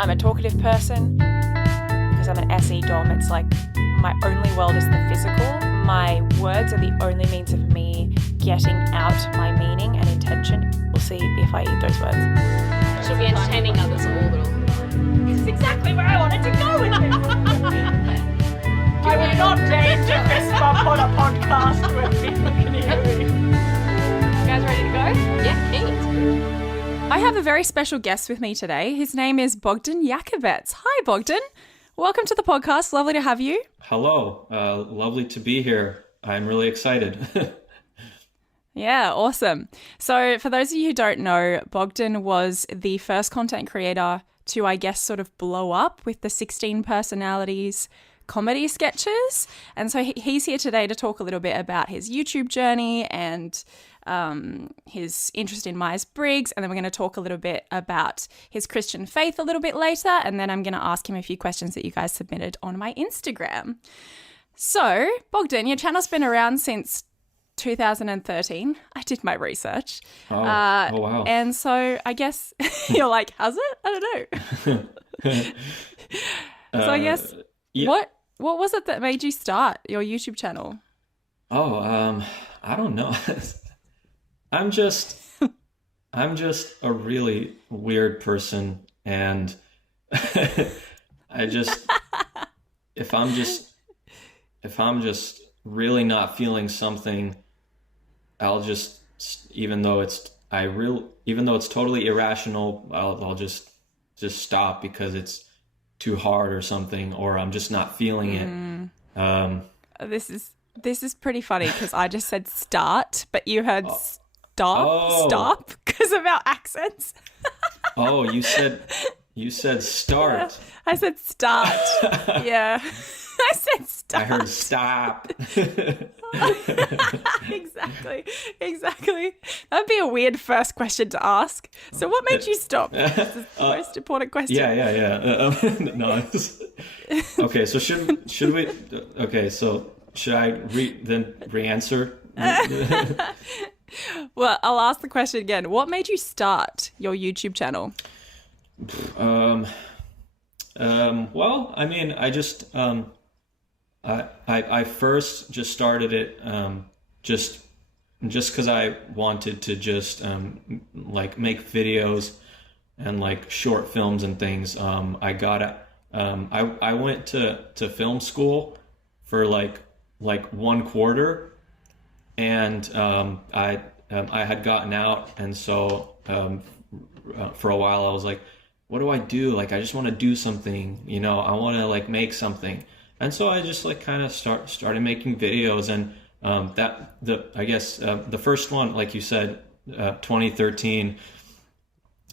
I'm a talkative person. Because I'm an SE dom, it's like my only world is the physical. My words are the only means of me getting out my meaning and intention. We'll see if I eat those words. Should be entertaining others all the time. This is exactly where I wanted to go with this. I would not deign to fist bump on a podcast where people can hear me. You guys ready to go? Yeah, keen. I have a very special guest with me today. His name is Bogdan Yakubets. Hi, Bogdan. Welcome to the podcast. Lovely to have you. Hello. Lovely to be here. I'm really excited. Yeah, awesome. So for those of you who don't know, Bogdan was the first content creator to, I guess, sort of blow up with the 16 personalities comedy sketches. And so he's here today to talk a little bit about his YouTube journey and his interest in Myers-Briggs. And then we're going to talk a little bit about his Christian faith a little bit later. And then I'm going to ask him a few questions that you guys submitted on my Instagram. So, Bogdan, your channel's been around since 2013. I did my research. Oh, wow. And so I guess you're like, has it? I don't know. So I guess, yeah. What was it that made you start your YouTube channel? I don't know. I'm just a really weird person, and if I'm just really not feeling something, I'll just, even though it's totally irrational, I'll just stop because it's too hard or something, or I'm just not feeling it. This is pretty funny because I just said start, but you heard stop because of our accents. Oh, you said start. I said start. Yeah. I said stop. I heard stop. Exactly. That'd be a weird first question to ask. So what made you stop? This is the most important question. Yeah. No. Okay, so should we? Okay, so should I re-answer? Well, I'll ask the question again. What made you start your YouTube channel? Well, I mean, I just I first just started it just because I wanted to just like make videos and like short films and things. I went to film school for like 1 quarter, and I had gotten out, and so for a while I was like, what do I do? Like, I just want to do something, I want to like make something. And so I just like kind of started making videos, and the first one, like you said, 2013,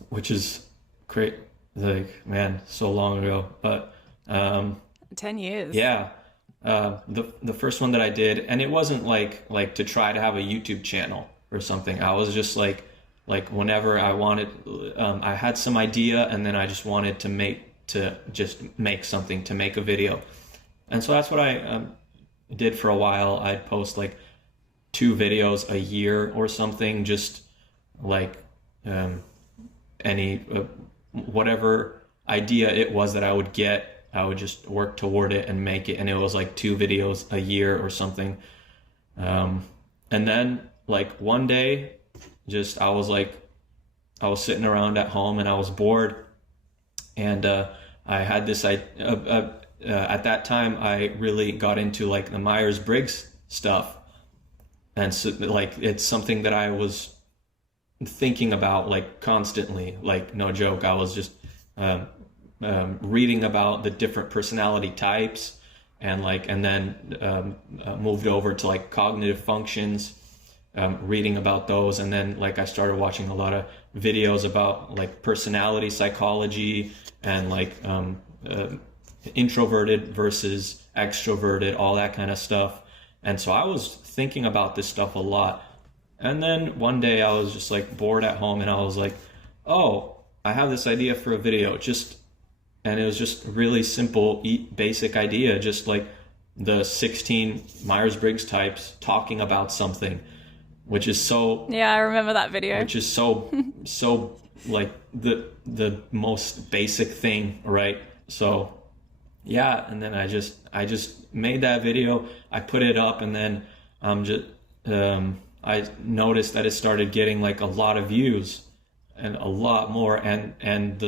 which is great, like, man, so long ago, but 10 years. Yeah. The first one that I did, and it wasn't like to try to have a YouTube channel or something. I was just like whenever I wanted, I had some idea, and then I just wanted to make something, to make a video. And so that's what I did for a while. I'd post like 2 videos a year or something, just like whatever idea it was that I would get, I would just work toward it and make it. And it was like 2 videos a year or something. And then like one day, I was sitting around at home and I was bored, and I had this idea. At that time, I really got into like the Myers-Briggs stuff, and so like it's something that I was thinking about like constantly. Like, no joke, I was just reading about the different personality types, and then moved over to like cognitive functions. Reading about those, and then like I started watching a lot of videos about like personality psychology and like introverted versus extroverted, all that kind of stuff. And so I was thinking about this stuff a lot. And then one day I was just like bored at home, and I was like, oh, I have this idea for a video, and it was just really simple, basic idea, just like the 16 Myers-Briggs types talking about something. which is so Yeah, I remember that video. which is so like the most basic thing, right? So yeah, and then I just made that video, I put it up, and then I noticed that it started getting like a lot of views and a lot more, and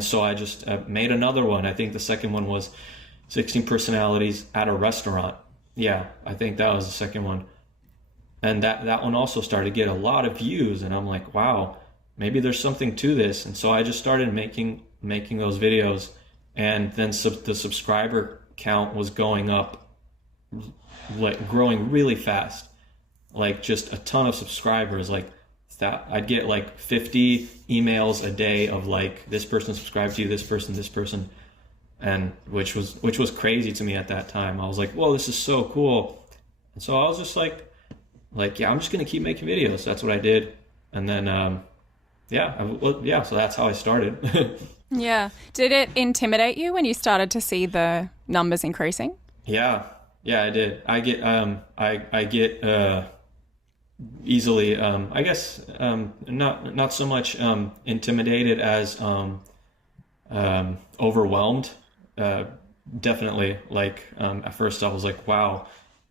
so I just made another one. I think the second one was 16 personalities at a restaurant. Yeah, I think that was the second one. And that one also started to get a lot of views, and I'm like, wow, maybe there's something to this. And so I just started making those videos, and then the subscriber count was going up, like growing really fast, like just a ton of subscribers. Like that, I'd get like 50 emails a day of like, this person subscribed to you, this person, and which was crazy to me at that time. I was like, whoa, this is so cool. And so I was just like, yeah, I'm just gonna keep making videos. That's what I did, and then so that's how I started. Yeah. Did it intimidate you when you started to see the numbers increasing? Yeah, I did. I get easily, I guess, not so much intimidated as overwhelmed. Definitely, like at first I was like, wow,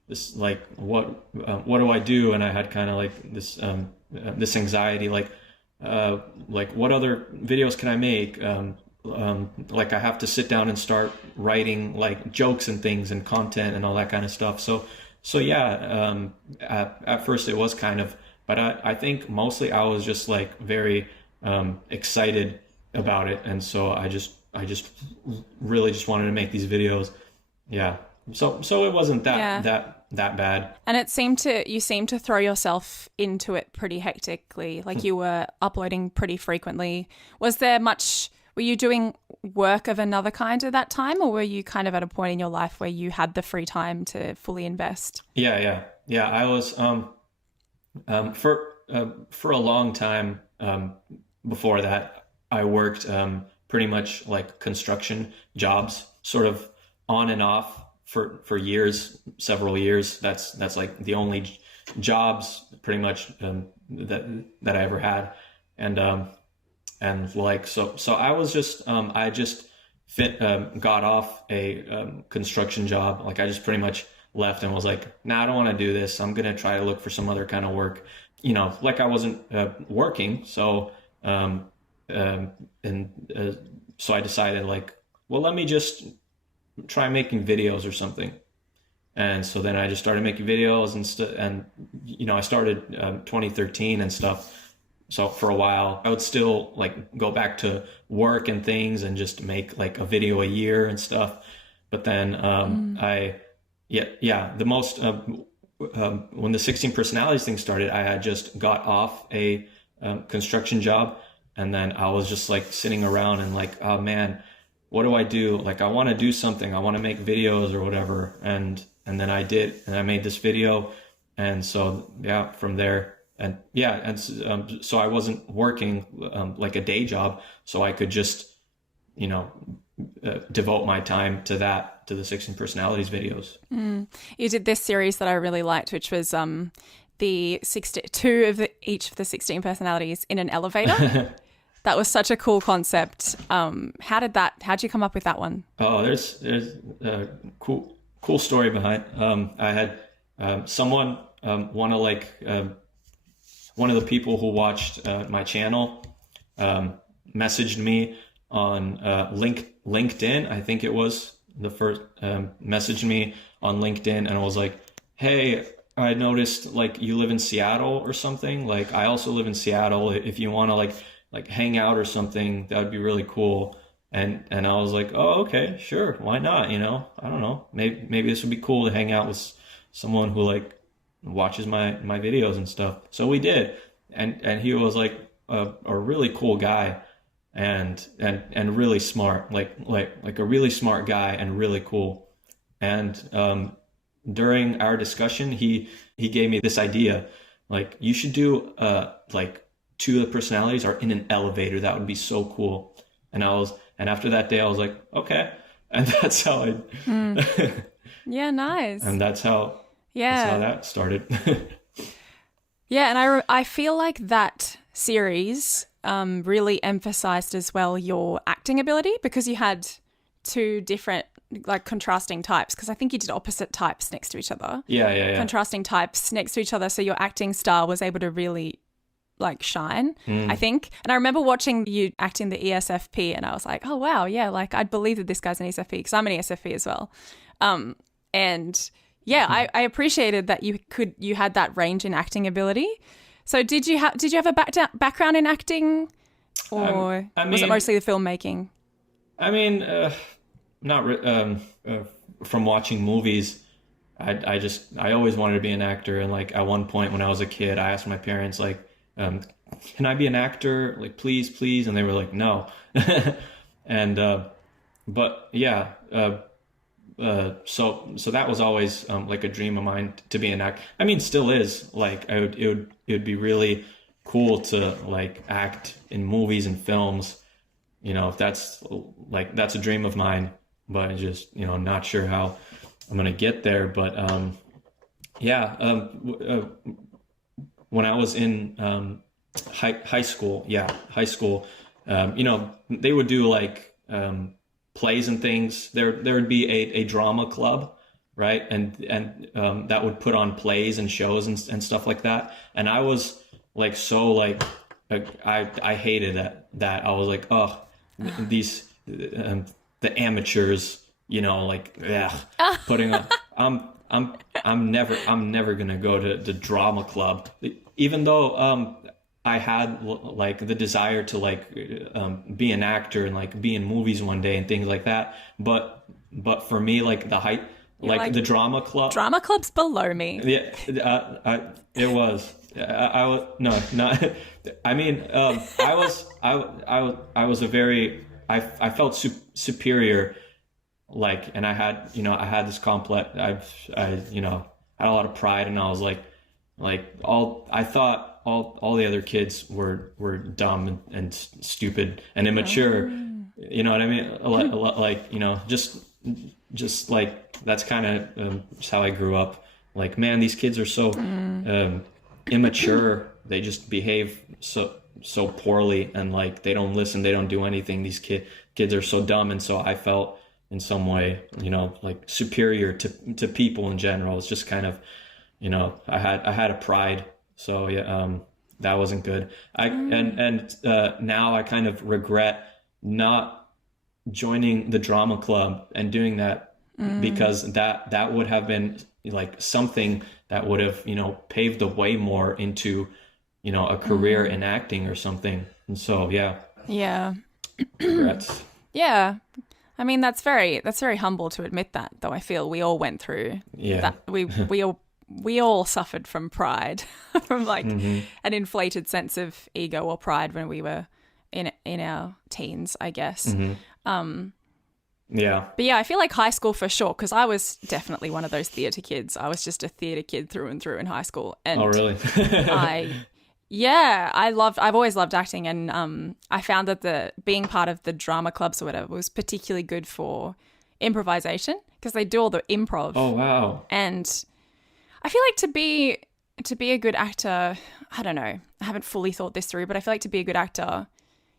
this, like, what do I do? And I had kind of like this anxiety, like what other videos can I make? Like I have to sit down and start writing like jokes and things and content and all that kind of stuff. So yeah, at first it was kind of, but I think mostly I was just like very excited about it, and so I just really just wanted to make these videos. Yeah. So it wasn't that bad. And you seemed to throw yourself into it pretty hectically. Like you were uploading pretty frequently. Were you doing work of another kind at that time, or were you kind of at a point in your life where you had the free time to fully invest? Yeah. I was for a long time before that, I worked pretty much like construction jobs, sort of on and off for years, several years. That's like the only jobs pretty much that I ever had, and like so I was just I just got off a construction job. Like I just pretty much left and was like, nah, I don't want to do this. I'm gonna try to look for some other kind of work. Like I wasn't working, so so I decided, like, well, let me just try making videos or something. And so then I just started making videos and I started 2013 and stuff. So for a while I would still like go back to work and things and just make like a video a year and stuff. But then the most when the 16 personalities thing started, I had just got off a construction job, and then I was just like sitting around and like, oh man, what do I do? Like I want to do something. I want to make videos or whatever. And then I did, and I made this video. And so, yeah, from there, so I wasn't working like a day job, so I could just, devote my time to the 16 personalities videos. You did this series that I really liked, which was the each of the 16 personalities in an elevator. That was such a cool concept. How'd you come up with that one? Oh, there's a cool story behind. I had someone, one of the people who watched my channel, messaged me on LinkedIn. I think it was the first, messaged me on LinkedIn and was like, hey, I noticed like you live in Seattle or something. Like I also live in Seattle. If you want to like hang out or something, that would be really cool. And I was like, oh, okay, sure. Why not? I don't know. Maybe this would be cool to hang out with someone who like watches my videos and stuff. So we did. And he was like a really cool guy and really smart, like a really smart guy and really cool. And during our discussion, he gave me this idea, like you should do like 2 of the personalities are in an elevator. That would be so cool. And after that day, I was like, okay. And that's how Yeah, nice. And that's how that started. Yeah, and I feel like that series really emphasized as well your acting ability, because you had two different like contrasting types, because I think you did opposite types next to each other. Yeah. Contrasting types next to each other, so your acting style was able to really like shine, I think. And I remember watching you acting the ESFP, and I was like, oh wow, yeah, like I'd believe that this guy's an ESFP, because I'm an ESFP as well. And yeah, I appreciated that you had that range in acting ability. So did you have a background in acting, or was it mostly the filmmaking? I mean, from watching movies. I always wanted to be an actor, and like at one point when I was a kid, I asked my parents like, can I be an actor? Like, please, and they were like, no. And but yeah, so that was always like a dream of mine to be an actor. I mean, still is. Like, it would be really cool to like act in movies and films. You know, if that's a dream of mine, but I just, you know, not sure how I'm gonna get there. But when I was in high school, you know, they would do like plays and things. There would be a drama club, right? And that would put on plays and shows and stuff like that. And I was like, so like I hated that. I was like, oh, these the amateurs, you know, like, yeah, putting on. I'm never gonna go to the drama club, even though I had like the desire to like be an actor and like be in movies one day and things like that. But for me, like the drama club's below me. Yeah, it was. I was no. I mean, I was a very. I felt superior. Like, and I had this complex. I had a lot of pride, and I was like I thought all the other kids were dumb and stupid and immature. You know what I mean? Like, you know, just like that's kind of just how I grew up. Like, man, these kids are so immature. They just behave so poorly, and like they don't listen, they don't do anything. These kids are so dumb, and so I felt in some way, you know, like superior to people in general. It's just kind of, you know, I had a pride. So yeah, that wasn't good. Now I kind of regret not joining the drama club and doing that, because that would have been like something that would have, you know, paved the way more into, you know, a career in acting or something. And so yeah, regrets. Yeah. I mean, that's very humble to admit that, though. I feel we all went through that. We all suffered from pride, from like an inflated sense of ego or pride when we were in our teens, I guess. Yeah. But yeah, I feel like high school for sure, because I was definitely one of those theatre kids. I was just a theatre kid through and through in high school. And oh, really? I've always loved acting, and I found that being part of the drama clubs or whatever was particularly good for improvisation, because they do all the improv. Oh, wow. And I feel like to be a good actor, I don't know, I haven't fully thought this through, but I feel like to be a good actor,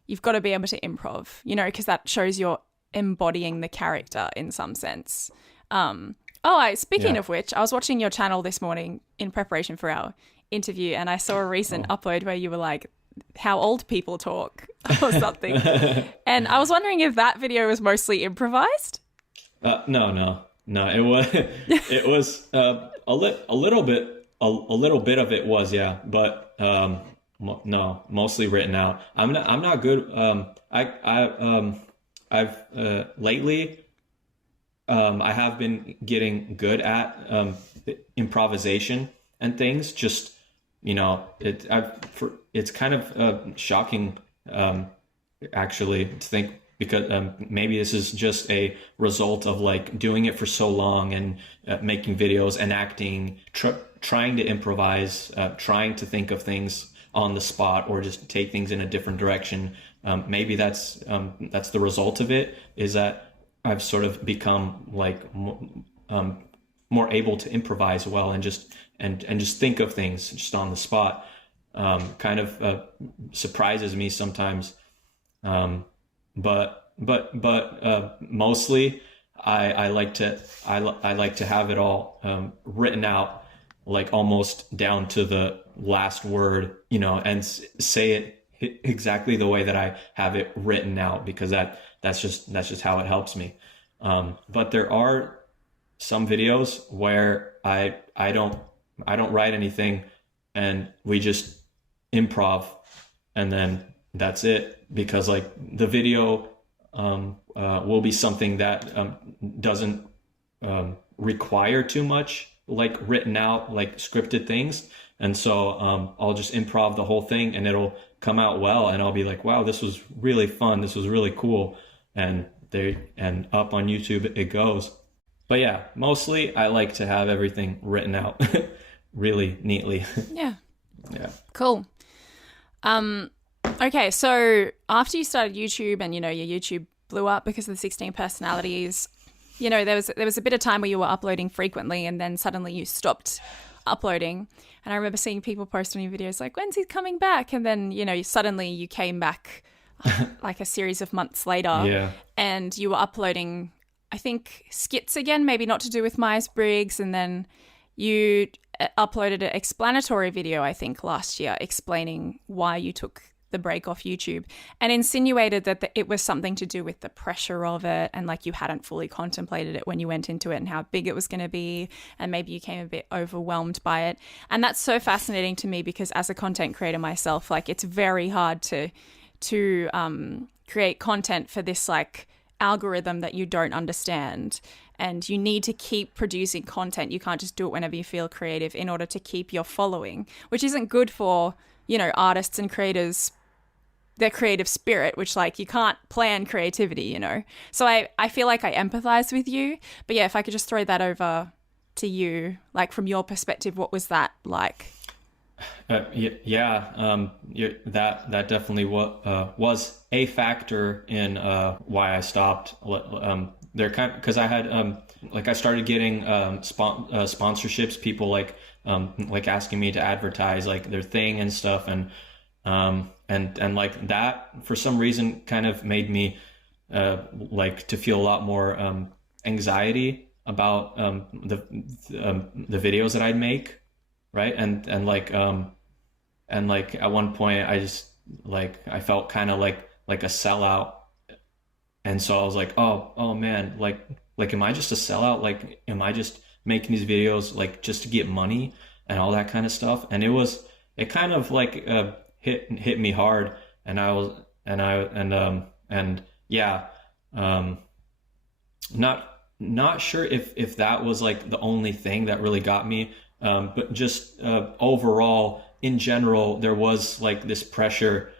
you've got to be able to improv, you know, because that shows you're embodying the character in some sense. Speaking of which, I was watching your channel this morning in preparation for our interview, and I saw a recent upload where you were like, how old people talk or something. And I was wondering if that video was mostly improvised. No, it was a little bit of it was, yeah, but no, mostly written out. I'm not good. I've line I have been getting good at improvisation and things. Just, you know, it's kind of shocking actually to think, because maybe this is just a result of like doing it for so long and making videos and acting, trying to improvise, trying to think of things on the spot or just take things in a different direction. Maybe that's the result of it, is that I've sort of become like more able to improvise well and just think of things just on the spot. Kind of surprises me sometimes. But mostly I like to have it all written out, like almost down to the last word, and say it exactly the way that I have it written out, because that's just how it helps me. But there are some videos where I don't write anything, and we just improv, and then that's it, because like the video will be something that doesn't require too much like written out, like scripted things. And so I'll just improv the whole thing, and it'll come out well, and I'll be like, wow, this was really fun, this was really cool, and up on YouTube it goes. But yeah, mostly I like to have everything written out really neatly. Yeah. Yeah. Cool. Okay, so after you started YouTube and, your YouTube blew up because of the 16 personalities, there was a bit of time where you were uploading frequently, and then suddenly you stopped uploading. And I remember seeing people post on your videos like, when's he coming back? And then, suddenly you came back like a series of months later. Yeah. And you were uploading, I think, skits again, maybe not to do with Myers-Briggs. And then you uploaded an explanatory video, I think, last year, explaining why you took the break off YouTube, and insinuated that it was something to do with the pressure of it, and like you hadn't fully contemplated it when you went into it and how big it was going to be, and maybe you came a bit overwhelmed by it. And that's so fascinating to me, because as a content creator myself, like it's very hard to create content for this like algorithm that you don't understand, and you need to keep producing content. You can't just do it whenever you feel creative in order to keep your following, which isn't good for artists and creators, their creative spirit, which like you can't plan creativity, So I feel like I empathize with you. But yeah, if I could just throw that over to you, like from your perspective, what was that like? That definitely was a factor in why I stopped. Because I had I started getting sponsorships, people like asking me to advertise like their thing and stuff, and like that for some reason kind of made me like to feel a lot more anxiety about the videos that I'd make, right? And at one point I just I felt kind of like a sellout, and so I was like, oh man, like am I just a sellout? Like am I just making these videos like just to get money and all that kind of stuff? And it kind of like hit me hard, and not sure if that was like the only thing that really got me, but just overall in general there was like this pressure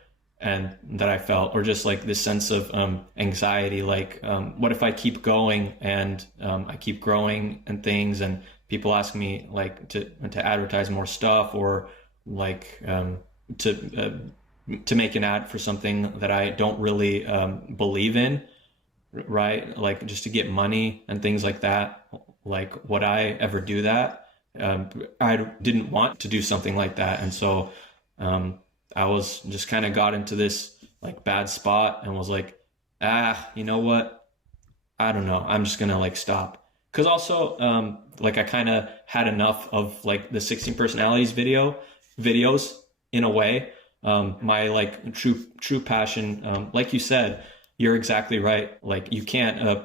and that I felt, or just like this sense of anxiety, like what if I keep going and I keep growing and things, and people ask me like to advertise more stuff, or like to make an ad for something that I don't really believe in, right? Like just to get money and things like that. Like would I ever do that? I didn't want to do something like that, and so I was just kind of got into this like bad spot and was like, you know what? I don't know. I'm just gonna like stop. Cause also, like I kind of had enough of like the 16 personalities videos in a way. My like true passion, like you said, you're exactly right. Like you can't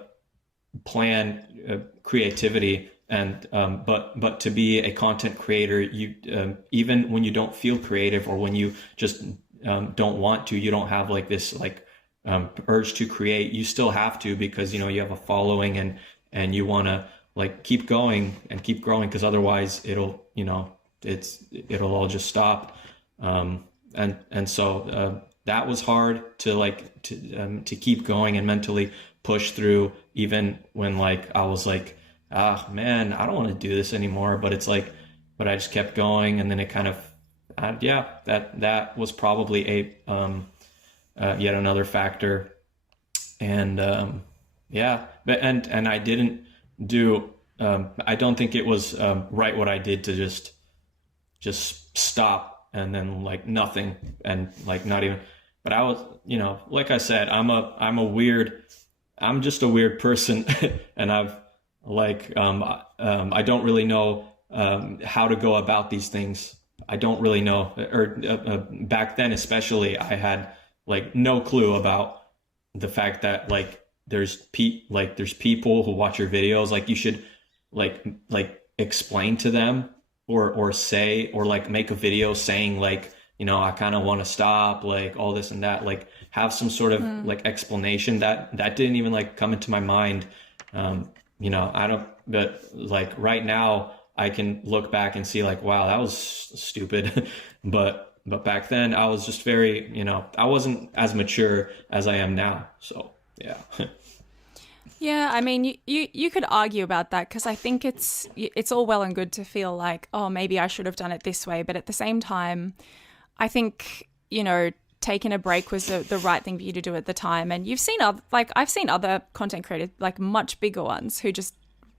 plan creativity, and but to be a content creator, you even when you don't feel creative, or when you just don't want to, you don't have like this like urge to create, you still have to, because you have a following, and you want to like keep going and keep growing, because otherwise it'll all just stop. And so that was hard to like to keep going and mentally push through, even when like I was like, man, I don't want to do this anymore. But it's like, but I just kept going, and then it kind of, that was probably a yet another factor. And but I didn't do I don't think it was right what I did to just stop and then like nothing and like not even. But I was, like I said, I'm just a weird person, and I've like I don't really know how to go about these things. I don't really know, or back then especially, I had like no clue about the fact that like there's people who watch your videos. Like you should like explain to them or say or like make a video saying like, I kind of want to stop, like all this and that, like have some sort of like explanation. That didn't even like come into my mind. I don't, but like right now I can look back and see like, wow, that was stupid. but back then I was just very, I wasn't as mature as I am now. So yeah. Yeah, I mean, you could argue about that, because I think it's all well and good to feel like, oh, maybe I should have done it this way. But at the same time, I think, taking a break was the right thing for you to do at the time. And I've seen other content creators, like much bigger ones, who just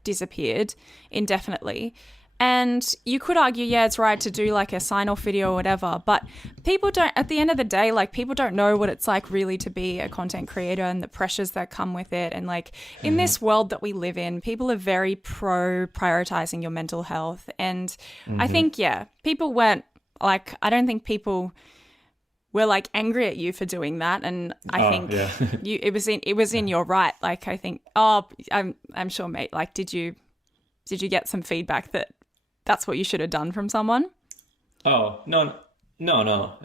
disappeared indefinitely. And you could argue, yeah, it's right to do like a sign-off video or whatever, but people don't, at the end of the day, like people don't know what it's like really to be a content creator and the pressures that come with it. And like in this world that we live in, people are very pro prioritizing your mental health. And I think, yeah, people weren't like, I don't think people were like angry at you for doing that. And I think it was in your right. Like, I think, I'm sure, mate, like, did you get some feedback that's what you should have done from someone? Oh, no. No,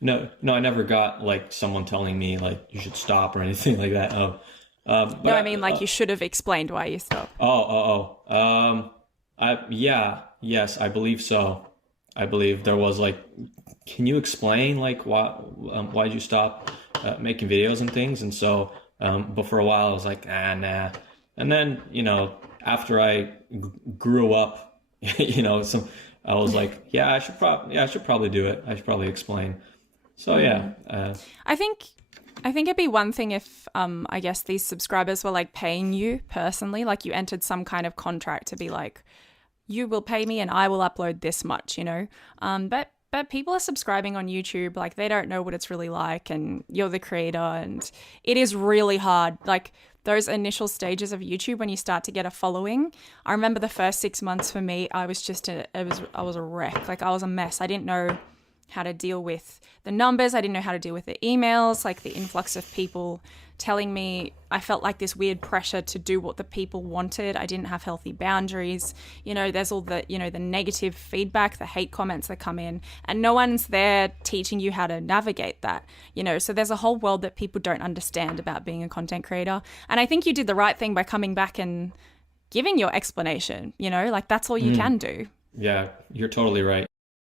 I never got like someone telling me like you should stop or anything like that. No, I mean like you should have explained why you stopped. Yes, I believe so. I believe there was like, can you explain like why'd you stop making videos and things? And so, but for a while I was like, nah. And then, after I grew up, I was like, I should probably do it. I should probably explain. So yeah. I think it'd be one thing if I guess these subscribers were like paying you personally, like you entered some kind of contract to be like, you will pay me and I will upload this much, but people are subscribing on YouTube, like they don't know what it's really like, and you're the creator, and it is really hard. Like those initial stages of YouTube when you start to get a following. I remember the first 6 months for me, I was just I was a wreck. Like I was a mess. I didn't know how to deal with the numbers. I didn't know how to deal with the emails, like the influx of people telling me. I felt like this weird pressure to do what the people wanted. I didn't have healthy boundaries. There's all the, the negative feedback, the hate comments that come in, and no one's there teaching you how to navigate that, so there's a whole world that people don't understand about being a content creator. And I think you did the right thing by coming back and giving your explanation, like that's all you can do. Yeah, you're totally right.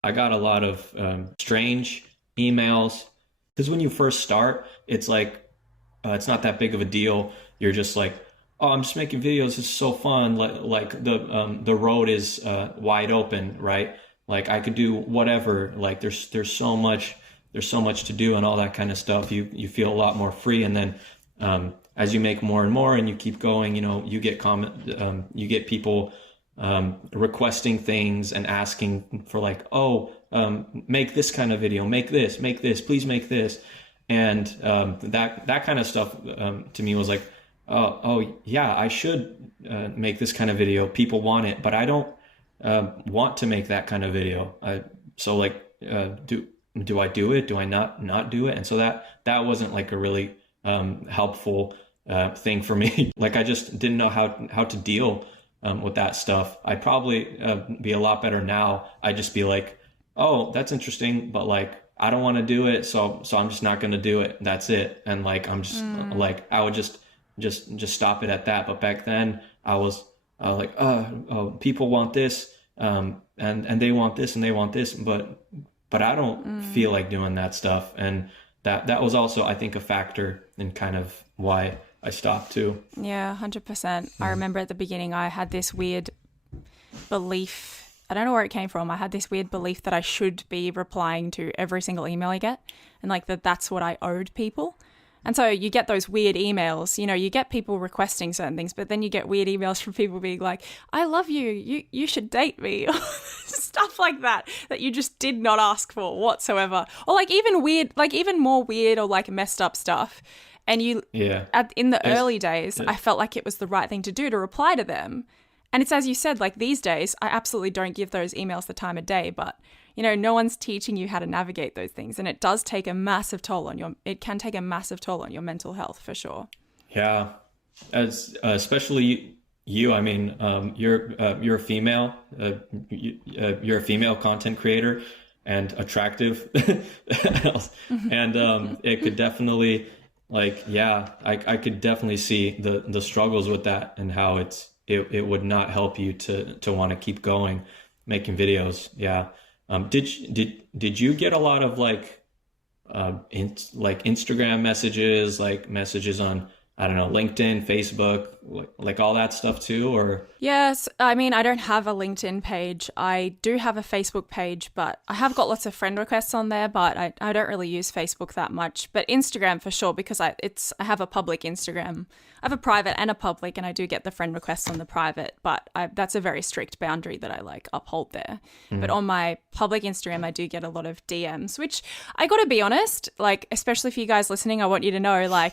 I got a lot of strange emails, because when you first start, it's like, it's not that big of a deal. You're just like, oh, I'm just making videos. It's so fun. Like the road is wide open, right? Like I could do whatever. Like there's so much to do and all that kind of stuff. You feel a lot more free. And then as you make more and more and you keep going, you get people requesting things and asking for like, make this kind of video, make this, please make this. And that kind of stuff to me was like, I should make this kind of video. People want it, but I don't want to make that kind of video. So like, do I do it? Do I not do it? And so that wasn't like a really helpful thing for me. Like I just didn't know how to deal with that stuff. I'd probably be a lot better now. I'd just be like, oh, that's interesting, but like, I don't want to do it, so I'm just not going to do it. That's it. And like I'm just like I would just stop it at that. But back then I was like, oh, people want this, and they want this and they want this, but I don't feel like doing that stuff. And that was also, I think, a factor in kind of why I stopped too. Yeah, 100%. I remember at the beginning I had this weird belief. I don't know where it came from. I had this weird belief that I should be replying to every single email I get, and like that's what I owed people. And so you get those weird emails, you know, you get people requesting certain things, but then you get weird emails from people being like, I love you, you should date me. Stuff like that you just did not ask for whatsoever. Or like even weird, like even more weird or like messed up stuff. And in the early days, I felt like it was the right thing to do to reply to them. And it's as you said, like these days, I absolutely don't give those emails the time of day, but you know, no one's teaching you how to navigate those things. And it does take a massive toll on it can take a massive toll on your mental health for sure. Yeah. Especially you, I mean, you're a female, you're a female content creator and attractive. And it could definitely I could definitely see the struggles with that and how it would not help you to want to keep going, making videos. Yeah. Did you get a lot of Instagram messages, like messages on, I don't know, LinkedIn, Facebook, like all that stuff too, or? Yes. I mean, I don't have a LinkedIn page. I do have a Facebook page, but I have got lots of friend requests on there, but I don't really use Facebook that much. But Instagram for sure, because I have a public Instagram. I have a private and a public, and I do get the friend requests on the private, but that's a very strict boundary that I uphold there. But on my public Instagram, I do get a lot of DMs, which I got to be honest, especially for you guys listening, I want you to know,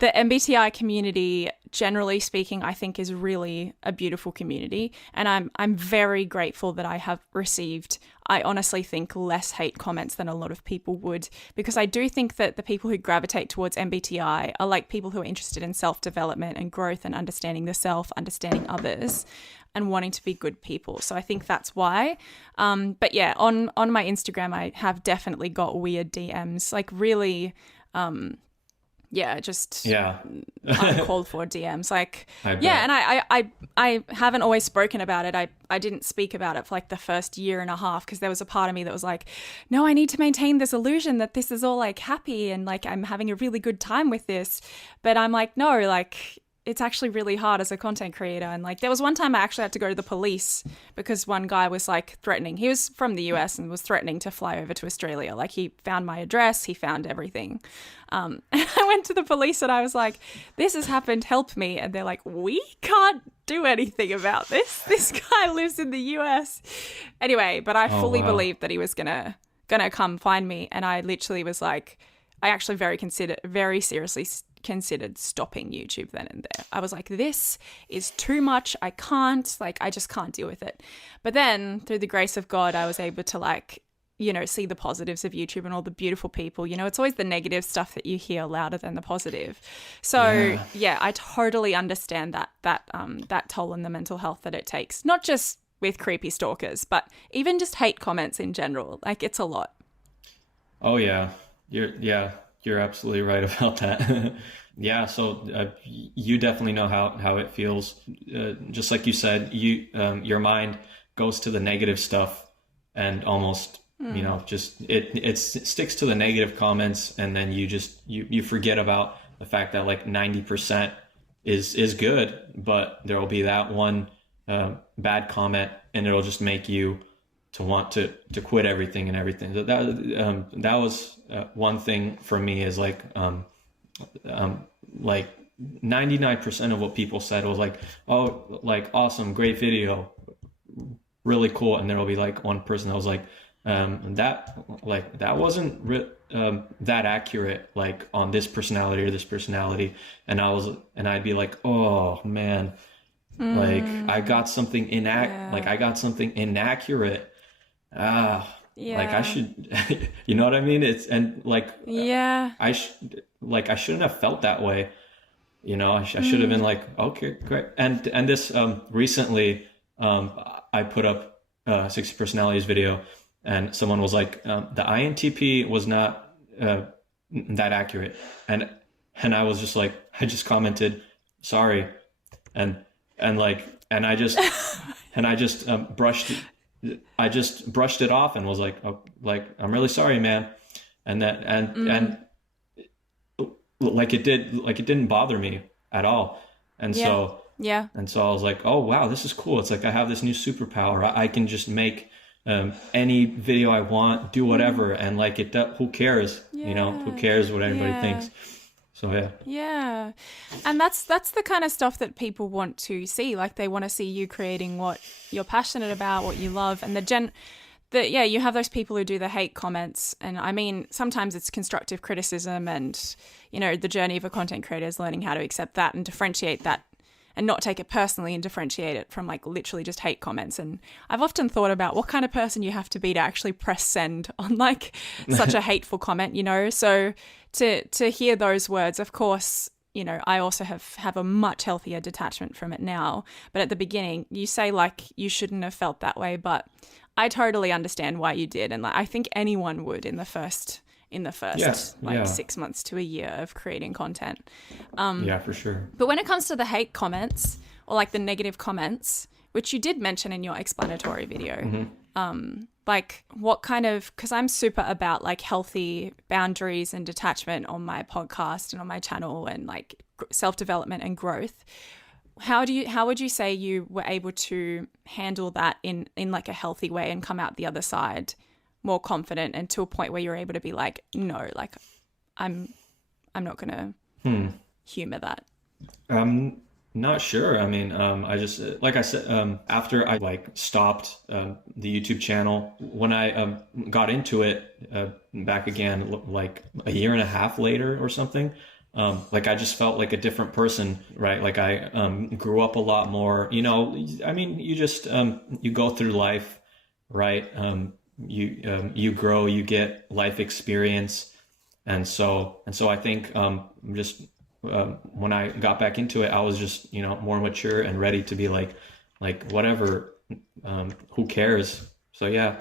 the MBTI community, generally speaking, I think is really a beautiful community. And I'm very grateful that I have received, I honestly think, less hate comments than a lot of people would, because I do think that the people who gravitate towards MBTI are like people who are interested in self-development and growth and understanding the self, understanding others, and wanting to be good people. So I think that's why. But yeah, on my Instagram, I have definitely got weird DMs, really... uncalled for DMs. And I haven't always spoken about it. I didn't speak about it for the first year and a half because there was a part of me that was like, no, I need to maintain this illusion that this is all happy and I'm having a really good time with this. But I'm like, no, it's actually really hard as a content creator. And there was one time I actually had to go to the police because one guy was threatening. He was from the US and was threatening to fly over to Australia. He found my address, he found everything. And I went to the police and I was like, this has happened, help me. And they're like, we can't do anything about this. This guy lives in the US. Anyway, but I fully believed that he was gonna come find me. And I literally was like, I actually very seriously considered stopping YouTube then and there. I was like, this is too much. I can't, I just can't deal with it. But then through the grace of God, I was able to see the positives of YouTube and all the beautiful people. It's always the negative stuff that you hear louder than the positive. So yeah I totally understand that toll on the mental health that it takes, not just with creepy stalkers, but even just hate comments in general. It's a lot. Oh yeah. You're absolutely right about that. Yeah, so you definitely know how it feels. Just like you said, your mind goes to the negative stuff and almost, just it sticks to the negative comments, and then you forget about the fact that 90% is good, but there will be that one bad comment, and it'll just make you to want to quit everything and everything. So that was one thing for me is 99% of what people said was awesome, great video, really cool. And there will be one person that was that wasn't that accurate, on this personality or this personality. And I'd be like, oh man, I got something I got something inaccurate. I should, you know what I mean? I shouldn't have felt that way. I should have been okay, great. And this, recently, I put up 60 personalities video, and someone was like, the INTP was not, that accurate. And I was just I just commented, sorry. And I just brushed it off and was I'm really sorry, man. And it didn't bother me at all. And so I was like, oh wow, this is cool. It's I have this new superpower. I can just make any video I want, do whatever, and who cares? Who cares what anybody thinks? So yeah. Yeah. And that's the kind of stuff that people want to see. Like they want to see you creating what you're passionate about, what you love. And you have those people who do the hate comments. And I mean, sometimes it's constructive criticism and, the journey of a content creator is learning how to accept that and differentiate that and not take it personally and differentiate it from like literally just hate comments. And I've often thought about what kind of person you have to be to actually press send on like such a hateful comment, So to hear those words, of course, I also have a much healthier detachment from it now. But at the beginning, you say like you shouldn't have felt that way, but I totally understand why you did. And like, I think anyone would in the first 6 months to a year of creating content. Yeah, for sure. But when it comes to the hate comments or like the negative comments, which you did mention in your explanatory video, like what kind of, because I'm super about like healthy boundaries and detachment on my podcast and on my channel and like self-development and growth. How would you say you were able to handle that in like a healthy way and come out the other side more confident and to a point where you're able to be like, no, like I'm not gonna humor that? Not sure. I mean, I just, like I said, after I like stopped the YouTube channel, when I got into it back again, like a year and a half later or something, like I just felt like a different person, right? Like I grew up a lot more, I mean, you just, you go through life, right? You grow, you get life experience. And so I think just when I got back into it, I was just, more mature and ready to be like whatever, who cares? So yeah,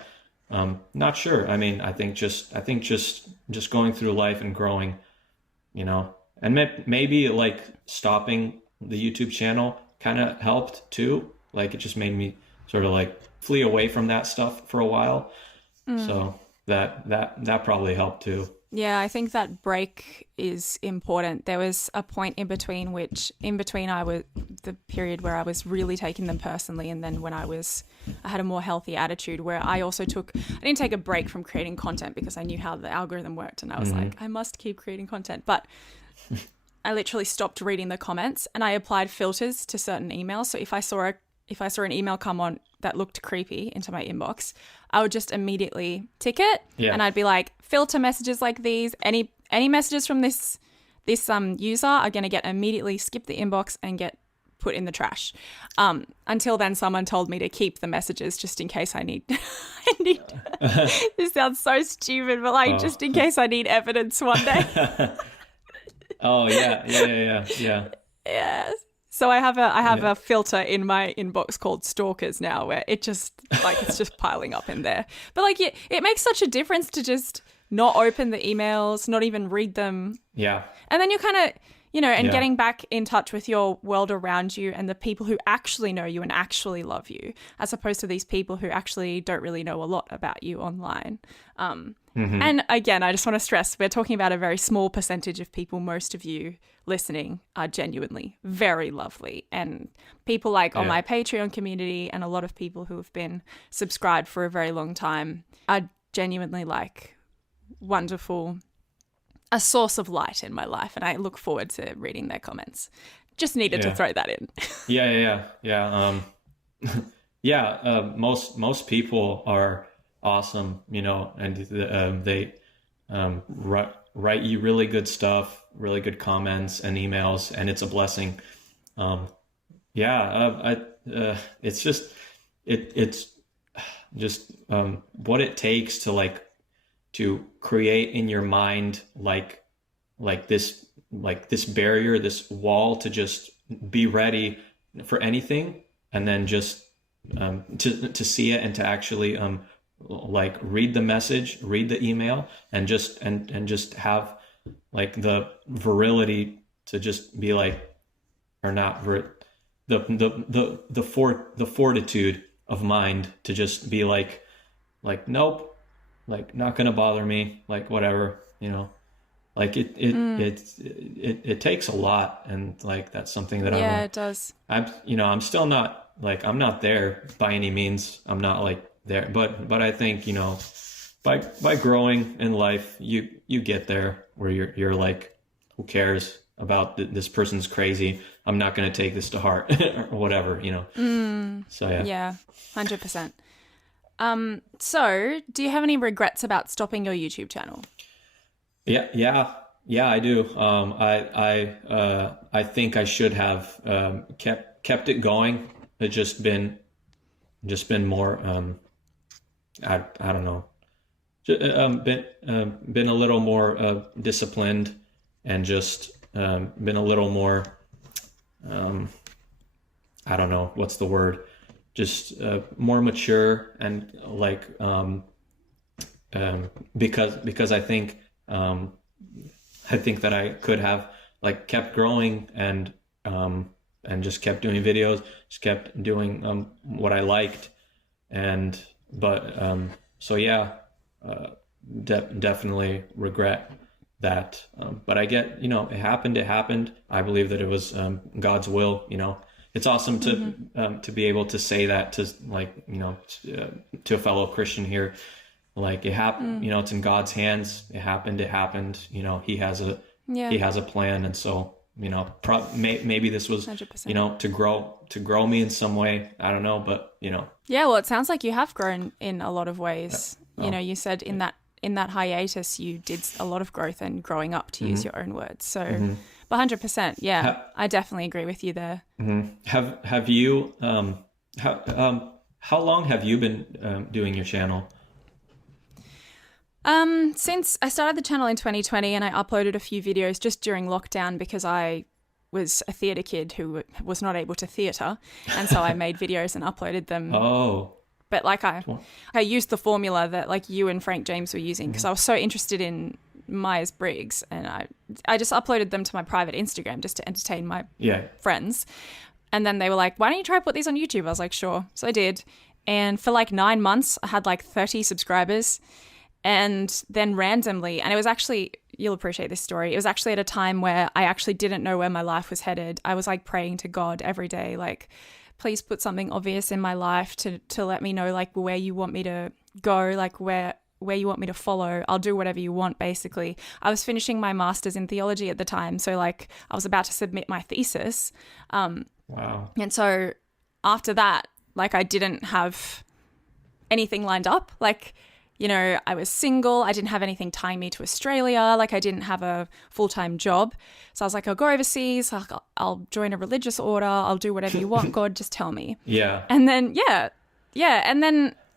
not sure. I mean, I think just going through life and growing, and maybe like stopping the YouTube channel kind of helped too. Like it just made me sort of like flee away from that stuff for a while. So that probably helped too. Yeah, I think that break is important. There was a point in between the period where I was really taking them personally, and then when I had a more healthy attitude where I didn't take a break from creating content because I knew how the algorithm worked, and I was like, I must keep creating content. But I literally stopped reading the comments and I applied filters to certain emails. So if I saw an email come on that looked creepy into my inbox, I would just immediately tick it. Yeah. And I'd be like, filter messages like these. Any messages from this user are going to get immediately skip the inbox and get put in the trash. Until then, someone told me to keep the messages just in case I need. This sounds so stupid, but just in case I need evidence one day. Oh yeah. Yeah. So I have a filter in my inbox called stalkers now, where it just it's just piling up in there. But it makes such a difference to just not open the emails, not even read them. Yeah. And then you're kind of, getting back in touch with your world around you and the people who actually know you and actually love you, as opposed to these people who actually don't really know a lot about you online. And again, I just want to stress, we're talking about a very small percentage of people. Most of you listening are genuinely very lovely. And people on my Patreon community and a lot of people who have been subscribed for a very long time are genuinely wonderful, a source of light in my life. And I look forward to reading their comments. Just needed to throw that in. Yeah. Most people are awesome, and they write you really good stuff, really good comments and emails, and it's a blessing. It's just what it takes to create in your mind this barrier, this wall to just be ready for anything, and then just to see it and to actually read the message, read the email, and just have the virility to just be the fortitude of mind to just be nope, not gonna bother me, whatever, it takes a lot, and that's something that it does. I'm still not I'm not there by any means. I'm not there, but I think by growing in life, you get there where you're who cares about this person's crazy. I'm not going to take this to heart or whatever, you know? So yeah. Yeah, 100%. So do you have any regrets about stopping your YouTube channel? Yeah, I do. I think I should have kept it going. It just been more. I don't know. Been a little more disciplined, and just been a little more. I don't know what's the word. Just more mature, and like because I think that I could have like kept growing and just kept doing videos, just kept doing what I liked, so yeah, definitely regret that. But I get, you know, it happened. I believe that it was God's will. You know, it's awesome to be able to say that to, like, you know, to a fellow Christian here. Like, it happened, you know, it's in God's hands. It happened. You know, he has a plan. And so, you know, maybe this was, 100%. You know, to grow me in some way. I don't know, but, you know. Yeah, well, it sounds like you have grown in a lot of ways. Yeah. You know, you said in that hiatus, you did a lot of growth and growing up, to use your own words. So, but 100%, yeah, I definitely agree with you there. Have you, how long have you been doing your channel? Since I started the channel in 2020, and I uploaded a few videos just during lockdown because I was a theatre kid who was not able to theatre, and so I made videos and uploaded them. Oh. But like I used the formula that like you and Frank James were using, because I was so interested in Myers-Briggs, and I just uploaded them to my private Instagram just to entertain my friends. And then they were like, why don't you try to put these on YouTube? I was like, sure. So I did. And for like 9 months, I had like 30 subscribers. And then randomly, and it was actually, you'll appreciate this story, it was actually at a time where I actually didn't know where my life was headed. I was like praying to God every day, like, please put something obvious in my life to let me know like where you want me to go, like where you want me to follow. I'll do whatever you want, basically. I was finishing my master's in theology at the time, so like I was about to submit my thesis. Wow. And so after that, like I didn't have anything lined up. Like, you know, I was single. I didn't have anything tying me to Australia. Like, I didn't have a full-time job. So I was like, I'll go overseas. I'll join a religious order. I'll do whatever you want. God, just tell me. Yeah. And then,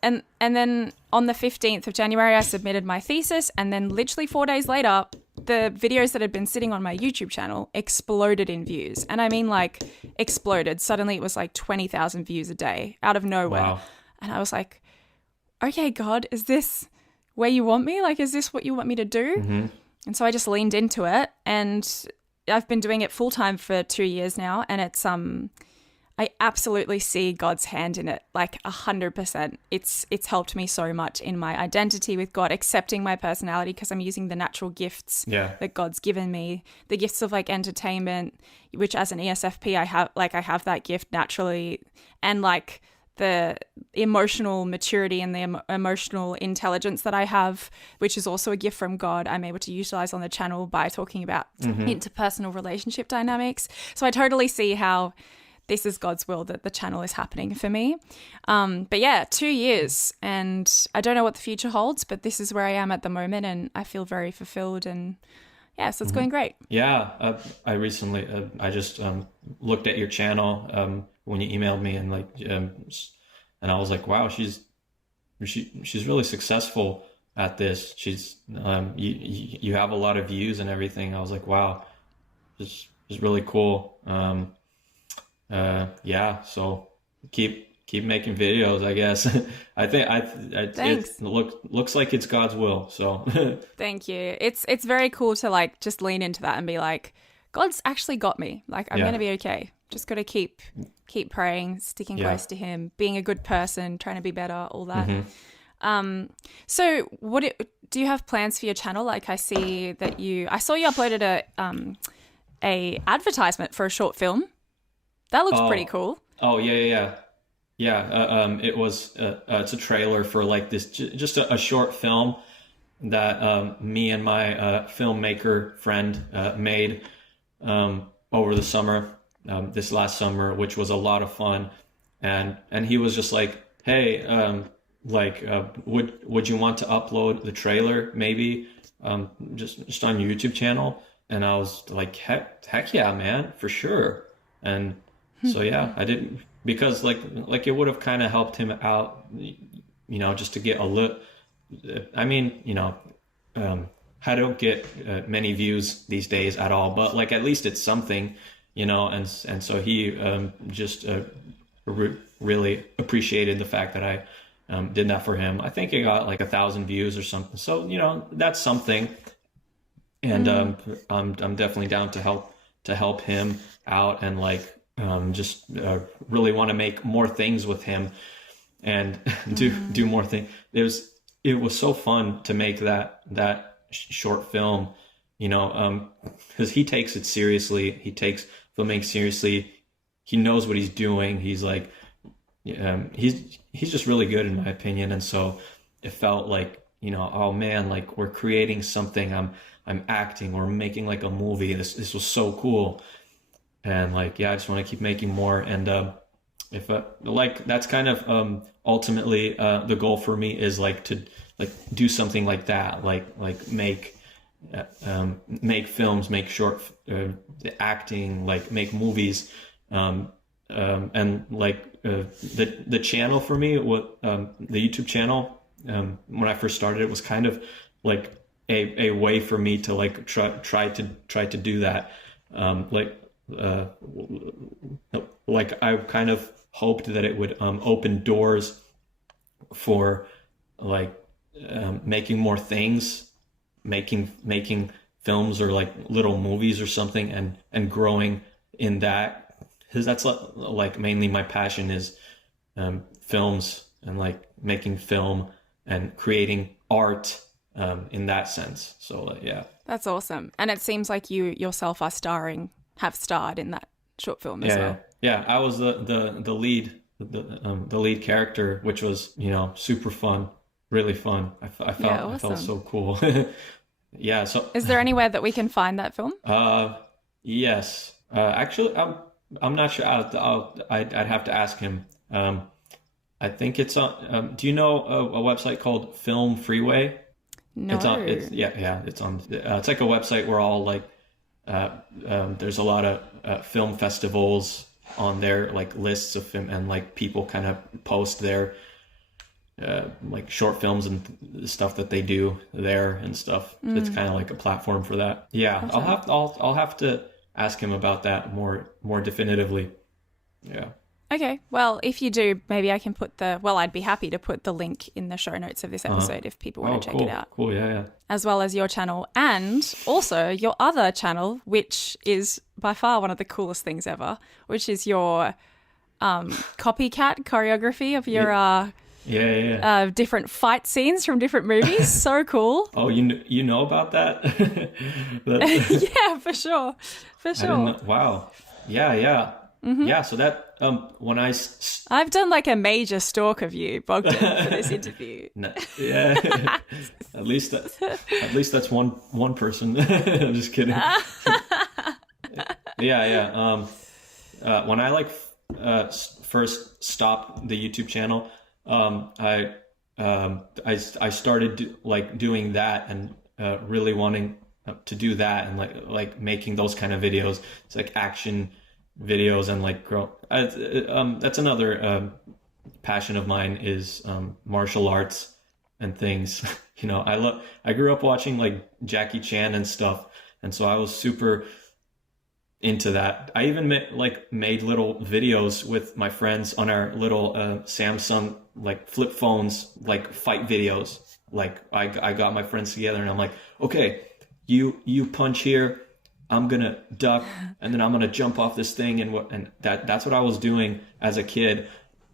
And then on the 15th of January, I submitted my thesis. And then literally 4 days later, the videos that had been sitting on my YouTube channel exploded in views. And I mean, like, exploded. Suddenly it was like 20,000 views a day out of nowhere. Wow. And I was like, okay, God, is this where you want me? Like, is this what you want me to do? And so I just leaned into it, and I've been doing it full time for 2 years now. And it's, I absolutely see God's hand in it, like 100%. It's helped me so much in my identity with God, accepting my personality, because I'm using the natural gifts that God's given me, the gifts of like entertainment, which as an ESFP, I have that gift naturally. And like, the emotional maturity and the emotional intelligence that I have, which is also a gift from God, I'm able to utilize on the channel by talking about interpersonal relationship dynamics. So I totally see how this is God's will that the channel is happening for me. But yeah, 2 years, and I don't know what the future holds, but this is where I am at the moment, and I feel very fulfilled, and yeah, so it's going great. Yeah, I recently, I just looked at your channel when you emailed me, and like, and I was like, wow, she's really successful at this. She's you have a lot of views and everything. I was like, wow, it's really cool. Yeah, so keep making videos, I guess. I think it looks like it's God's will. So thank you. It's very cool to like just lean into that and be like, God's actually got me. Like, I'm gonna be okay. Just got to keep praying, sticking close to Him, being a good person, trying to be better, all that. So do you have plans for your channel? Like, I see that I saw you uploaded a advertisement for a short film. That looks pretty cool. Oh yeah. It was it's a trailer for like this, just a short film that me and my filmmaker friend made over the summer, this last summer, which was a lot of fun. And he was just like, hey, would you want to upload the trailer maybe just on your YouTube channel? And I was like, heck yeah, man, for sure. And so yeah, I didn't, because like it would have kind of helped him out, just to get a little. I mean, I don't get many views these days at all, but like at least it's something, and so he just really appreciated the fact that I did that for him. I think it got like 1,000 views or something. So that's something, and I'm definitely down to help him out, and like just really want to make more things with him and do more things. It was so fun to make that short film, because he takes it seriously. He takes filmmaking seriously. He knows what he's doing. He's like, he's just really good in my opinion. And so it felt like, oh man, like we're creating something. I'm acting, or making like a movie. This was so cool. And like, yeah, I just want to keep making more. And if like that's kind of ultimately the goal for me, is like to like do something like that, like make films, make short acting, like make movies, and like the channel for me, the YouTube channel, when I first started, it was kind of like a way for me to like try to do that, like I kind of hoped that it would open doors for like making more things, making films or like little movies or something, and growing in that, because that's like mainly my passion is films, and like making film and creating art in that sense. So yeah, that's awesome. And it seems like you yourself have starred in that short film as well. Yeah, I was the lead character, which was super fun, really fun. I felt awesome. I felt so cool. Yeah. So is there anywhere that we can find that film? Yes. Actually, I'm not sure. I'd have to ask him. I think it's on. Do you know a website called Film Freeway? No. It's on. It's on. It's like a website where all like there's a lot of film festivals on there, like lists of film, and like people kind of post their like short films and stuff that they do there and stuff. It's kind of like a platform for that. Yeah, I'll have to ask him about that more definitively. Yeah. Okay. Well, if you do, maybe I can I'd be happy to put the link in the show notes of this episode if people want to check it out. Cool. Yeah. As well as your channel, and also your other channel, which is by far one of the coolest things ever, which is your copycat choreography of your different fight scenes from different movies. So cool. Oh, you know about that? Yeah, for sure. I didn't know. Wow. Yeah. Mm-hmm. Yeah, so that when I've done like a major stalk of you, Bogdan, for this interview. Yeah, at least that's one person. I'm just kidding. Yeah. When I first stopped the YouTube channel, I started doing that, and really wanting to do that, and like making those kind of videos. It's like action videos, and like that's another passion of mine is martial arts and things. I grew up watching like Jackie Chan and stuff, and so I was super into that. I even made little videos with my friends on our little Samsung like flip phones, like fight videos. Like I got my friends together, and I'm like, okay, you punch here, I'm gonna duck, and then I'm gonna jump off this thing, and that's what I was doing as a kid.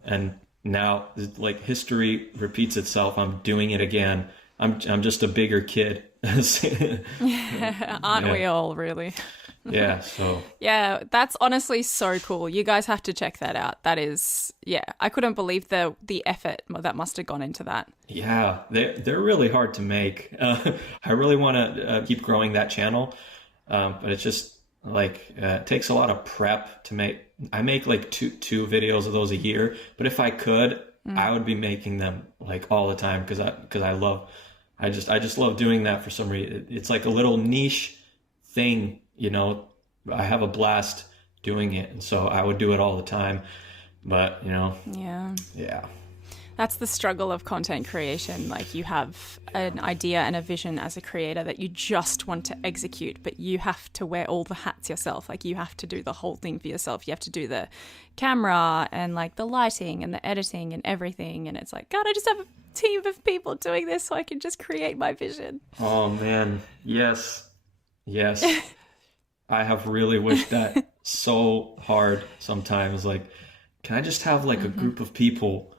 And now like history repeats itself. I'm doing it again. I'm just a bigger kid Aren't we all, really? Yeah, so Yeah, that's honestly so cool. You guys have to check that out. That is, yeah, I couldn't believe the effort that must have gone into that. yeah, they're really hard to make. I really want to keep growing that channel, but it's just like it takes a lot of prep to make. I make like two videos of those a year, but if I could, I would be making them like all the time because I just love doing that for some reason. It's like a little niche thing, you know. I have a blast doing it, and so I would do it all the time. But you know, yeah. That's the struggle of content creation. Like, you have an idea and a vision as a creator that you just want to execute, but you have to wear all the hats yourself. Like, you have to do the whole thing for yourself. You have to do the camera and like the lighting and the editing and everything. And it's like, God, I just have a team of people doing this so I can just create my vision. Oh man, yes. I have really wished that so hard sometimes. Like, can I just have like a group of people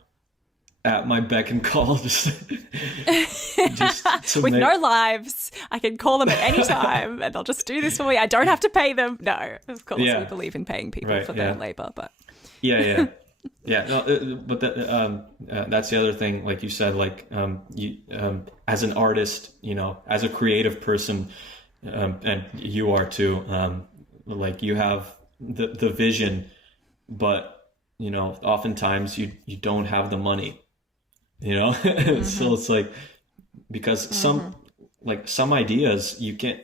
at my beck and call, just with no lives? I can call them at any time and they'll just do this for me. I don't have to pay them. No, of course, we believe in paying people for their labor, but yeah. No, but that's the other thing. Like you said, like you as an artist, you know, as a creative person, and you are too. Like, you have the vision, but you know, oftentimes you don't have the money. You know, so it's like, because some ideas you can't.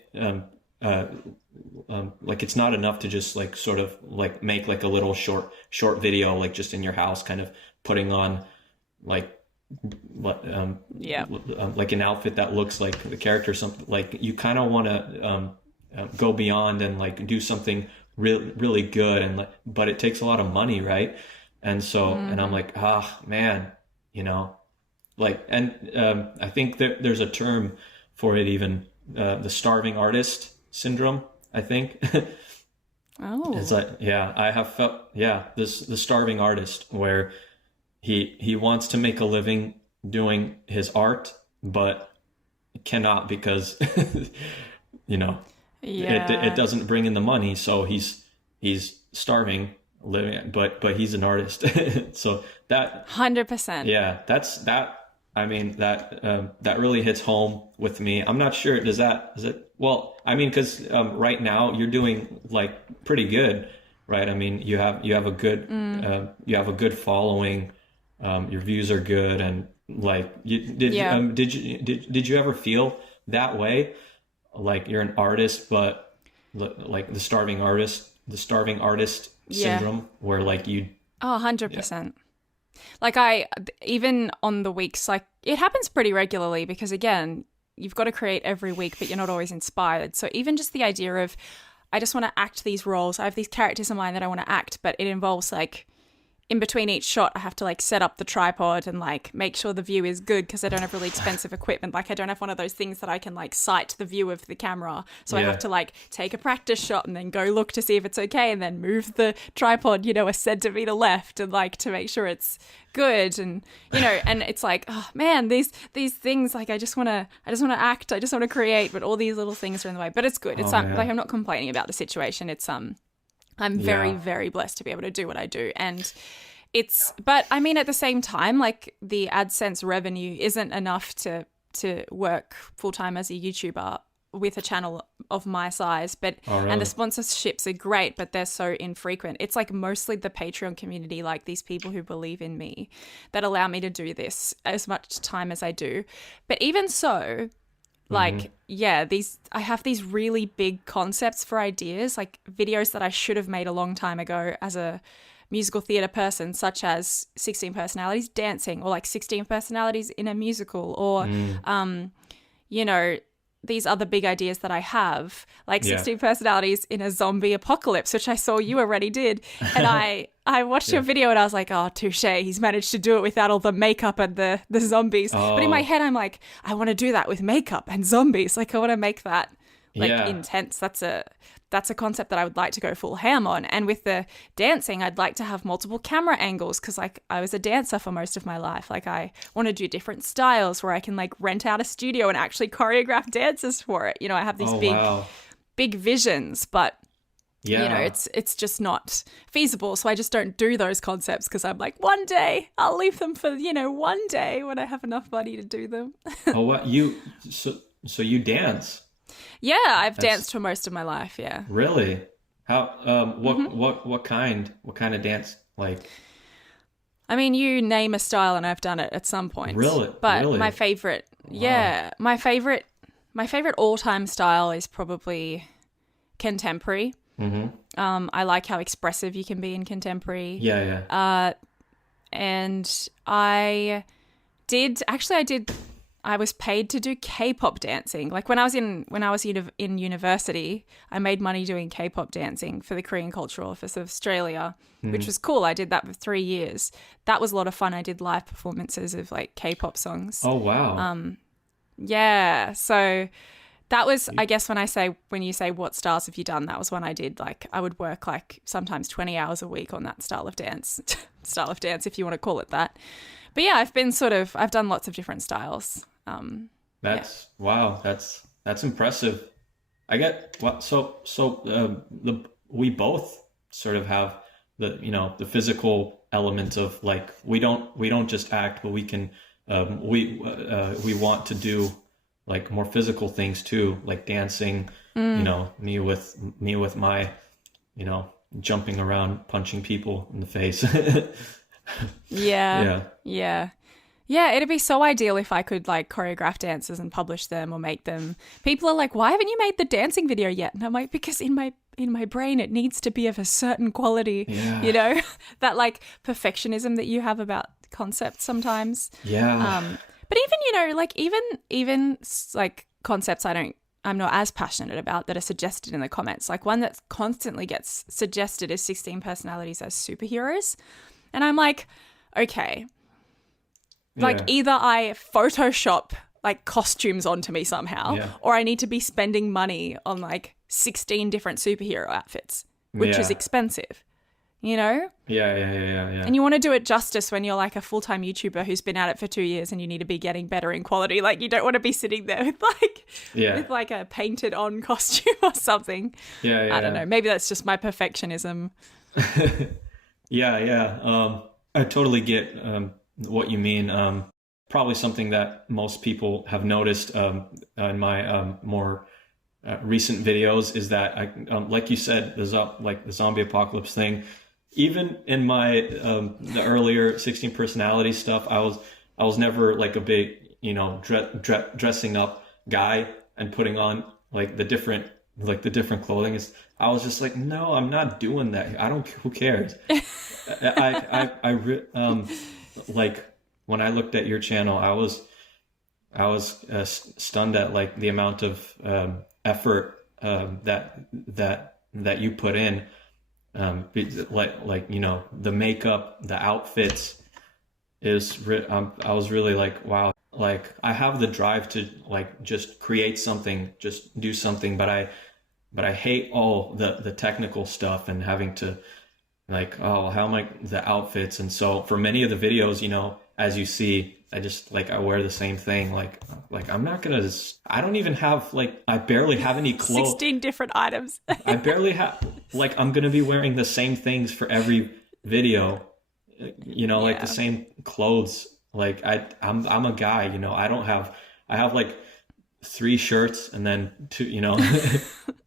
Like, it's not enough to just like sort of like make like a little short video, like just in your house, kind of putting on like like an outfit that looks like the character, something like you kind of want to go beyond and like do something really good, and but it takes a lot of money, right? And so and I'm like, man, you know, like, and I think that there's a term for it, even the starving artist syndrome, I think. It's like, I have felt, the starving artist, where he wants to make a living doing his art, but cannot because, you know, it doesn't bring in the money. So he's starving living, but he's an artist. So that 100%. Yeah, that. I mean, that really hits home with me. I'm not sure. Is it? Well, I mean, because right now you're doing like pretty good, right? I mean, you have a good following. Your views are good, and like, did you ever feel that way? Like, you're an artist, but like the starving artist syndrome, where like you. Oh, 100%. Like, even on the weeks, like, it happens pretty regularly because, again, you've got to create every week, but you're not always inspired. So even just the idea of, I just want to act these roles. I have these characters in mind that I want to act, but it involves like, in between each shot, I have to like set up the tripod and like make sure the view is good because I don't have really expensive equipment. Like, I don't have one of those things that I can like sight the view of the camera. So I have to like take a practice shot and then go look to see if it's okay, and then move the tripod, you know, a centimeter left, and like to make sure it's good. And, you know, and it's like, oh man, these things, like, I just want to act, I just want to create, but all these little things are in the way. But it's good. It's like, I'm not complaining about the situation. It's I'm very, very blessed to be able to do what I do. And but I mean, at the same time, like, the AdSense revenue isn't enough to work full time as a YouTuber with a channel of my size. But, really? And the sponsorships are great, but they're so infrequent. It's like mostly the Patreon community, like these people who believe in me, that allow me to do this as much time as I do. But even so, like, I have these really big concepts for ideas, like videos that I should have made a long time ago as a musical theatre person, such as 16 personalities dancing, or like 16 personalities in a musical, or, you know, these other big ideas that I have, like 16 personalities in a zombie apocalypse, which I saw you already did. And I watched your video and I was like, oh, touche, he's managed to do it without all the makeup and the zombies. But in my head, I'm like, I want to do that with makeup and zombies. Like, I want to make that like Yeah. intense. That's a concept that I would like to go full ham on. And with the dancing, I'd like to have multiple camera angles because like I was a dancer for most of my life. Like I want to do different styles where I can like rent out a studio and actually choreograph dances for it. You know, I have these Wow. big visions, but Yeah. you know, it's just not feasible. So I just don't do those concepts because I'm like, one day I'll leave them for, you know, one day when I have enough money to do them. Oh, what so you dance? Yeah, I've danced for most of my life. Yeah. Really? How what kind of dance like? I mean, you name a style and I've done it at some point. Really? But Really? my favorite, my favorite all-time style is probably contemporary. I like how expressive you can be in contemporary. Yeah. And I was paid to do K-pop dancing. Like when I was in university, I made money doing K-pop dancing for the Korean Cultural Office of Australia, which was cool. I did that for 3 years. That was a lot of fun. I did live performances of like K-pop songs. Oh, wow. Yeah. So that was, I guess, when you say what styles have you done, that was one I did. Like I would work like sometimes 20 hours a week on that style of dance, if you want to call it that. But yeah, I've done lots of different styles. Wow. That's impressive. I get what, we both sort of have the physical element of like, we don't just act, but we can, we want to do like more physical things too, like dancing, me with my, jumping around, punching people in the face. Yeah. Yeah, it'd be so ideal if I could like choreograph dances and publish them or make them. People are like, "Why haven't you made the dancing video yet?" And I'm like, "Because in my brain it needs to be of a certain quality." Yeah. You know, that like perfectionism that you have about concepts sometimes. Yeah. But even, like even like concepts I'm not as passionate about that are suggested in the comments. Like one that constantly gets suggested is 16 personalities as superheroes. And I'm like, okay, like either I Photoshop like costumes onto me somehow, or I need to be spending money on like 16 different superhero outfits, which is expensive, you know? Yeah. And you want to do it justice when you're like a full-time YouTuber who's been at it for 2 years and you need to be getting better in quality. Like you don't want to be sitting there with like a painted on costume or something. Yeah. I don't know. Maybe that's just my perfectionism. Yeah. I totally get what you mean. Probably something that most people have noticed in my more recent videos is that I, like you said, the zombie apocalypse thing. Even in my the earlier 16 personality stuff, I was never like a big dressing up guy and putting on like the different clothing. I was just like, no, I'm not doing that. Who cares? Like when I looked at your channel, I was stunned at like the amount of effort that you put in, the makeup, the outfits I was really like, wow, like I have the drive to like just create something, just do something, but I hate all the technical stuff and having to like, oh, how am I, the outfits. And so for many of the videos, as you see, I wear the same thing. Like I'm not gonna, I don't even have I barely have any clothes. 16 different items. I barely have, I'm gonna be wearing the same things for every video, like the same clothes. I'm a guy, I have 3 shirts and then 2,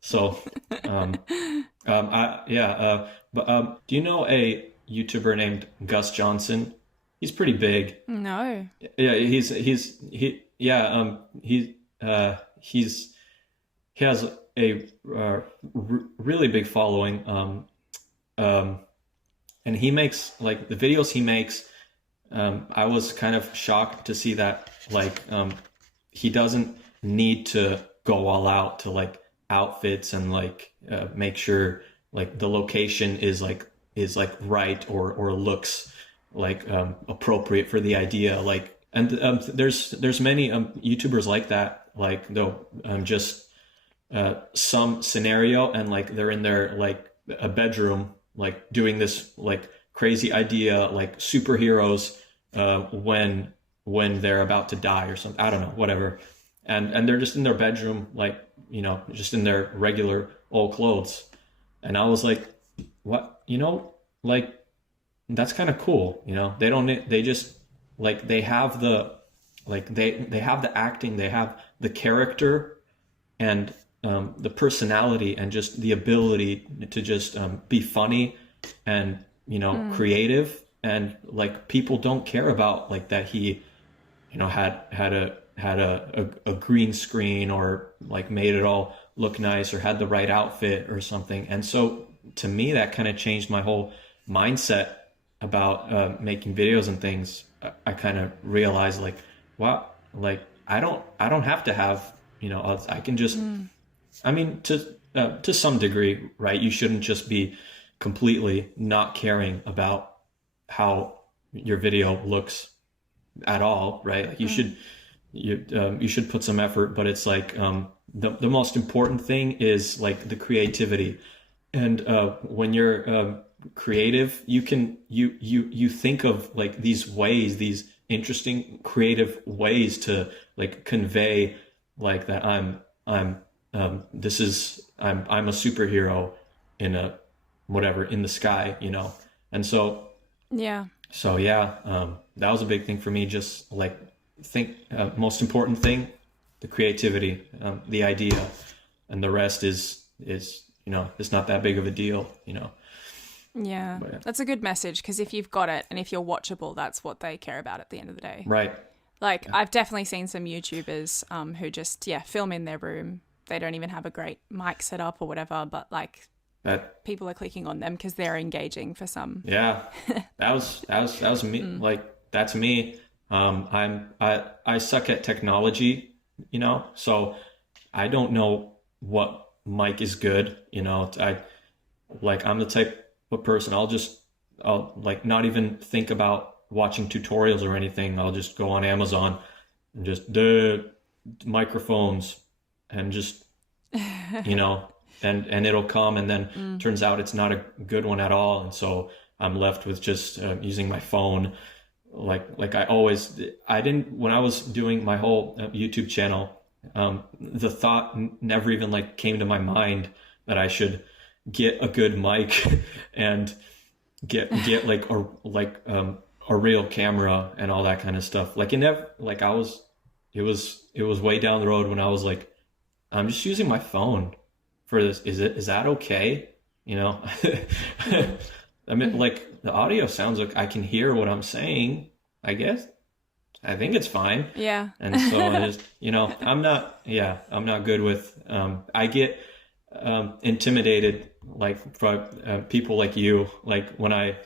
so, but do you know a YouTuber named Gus Johnson? He's pretty big. No. Yeah, he has a really big following. And he makes the videos he makes. I was kind of shocked to see that he doesn't need to go all out to outfits and make sure the location is right or looks appropriate for the idea. And there's many YouTubers like that, they'll just some scenario, and like they're in their like a bedroom, like doing this like crazy idea, like superheroes, when they're about to die or something. I don't know, whatever. And they're just in their bedroom, like, you know, just in their regular old clothes. And I was like, what, you know, like, that's kind of cool. You know, they just like, they have the, like, they have the acting, they have the character and the personality and just the ability to just be funny and, you know, creative. And like, people don't care about like that he, you know, had a green screen or like made it all look nice or had the right outfit or something. And so to me, that kind of changed my whole mindset about making videos and things. I kind of realized like, wow, like I don't have to have, you know, I can just, I mean, to some degree, right? You shouldn't just be completely not caring about how your video looks at all, right? Like you should put some effort, but it's like the most important thing is like the creativity. And when you're creative, you think of like these ways, these interesting creative ways to like convey like that I'm a superhero in a whatever in the sky, you know. And so yeah, that was a big thing for me. Just like think most important thing, the creativity, the idea, and the rest is you know, it's not that big of a deal, you know. Yeah, that's a good message, because if you've got it and if you're watchable, that's what they care about at the end of the day. Right. Like I've definitely seen some YouTubers who just film in their room. They don't even have a great mic set up or whatever, but like people are clicking on them because they're engaging for some. Yeah, that was me. Like that's me. I suck at technology, you know, so I don't know what mic is good, you know. I'm the type of person, I'll like not even think about watching tutorials or anything. I'll just go on Amazon and just the microphones and just, you know, and it'll come, and then turns out it's not a good one at all. And so I'm left with just using my phone. Like I didn't, when I was doing my whole YouTube channel, the thought never even like came to my mind that I should get a good mic and get like a real camera and all that kind of stuff. Like it never, like it was way down the road when I was like, I'm just using my phone for this. Is that okay? You know, I mean, like the audio sounds like I can hear what I'm saying, I guess. I think it's fine. Yeah. And so I just, you know, I'm not good with, I get intimidated like from people like you, like when I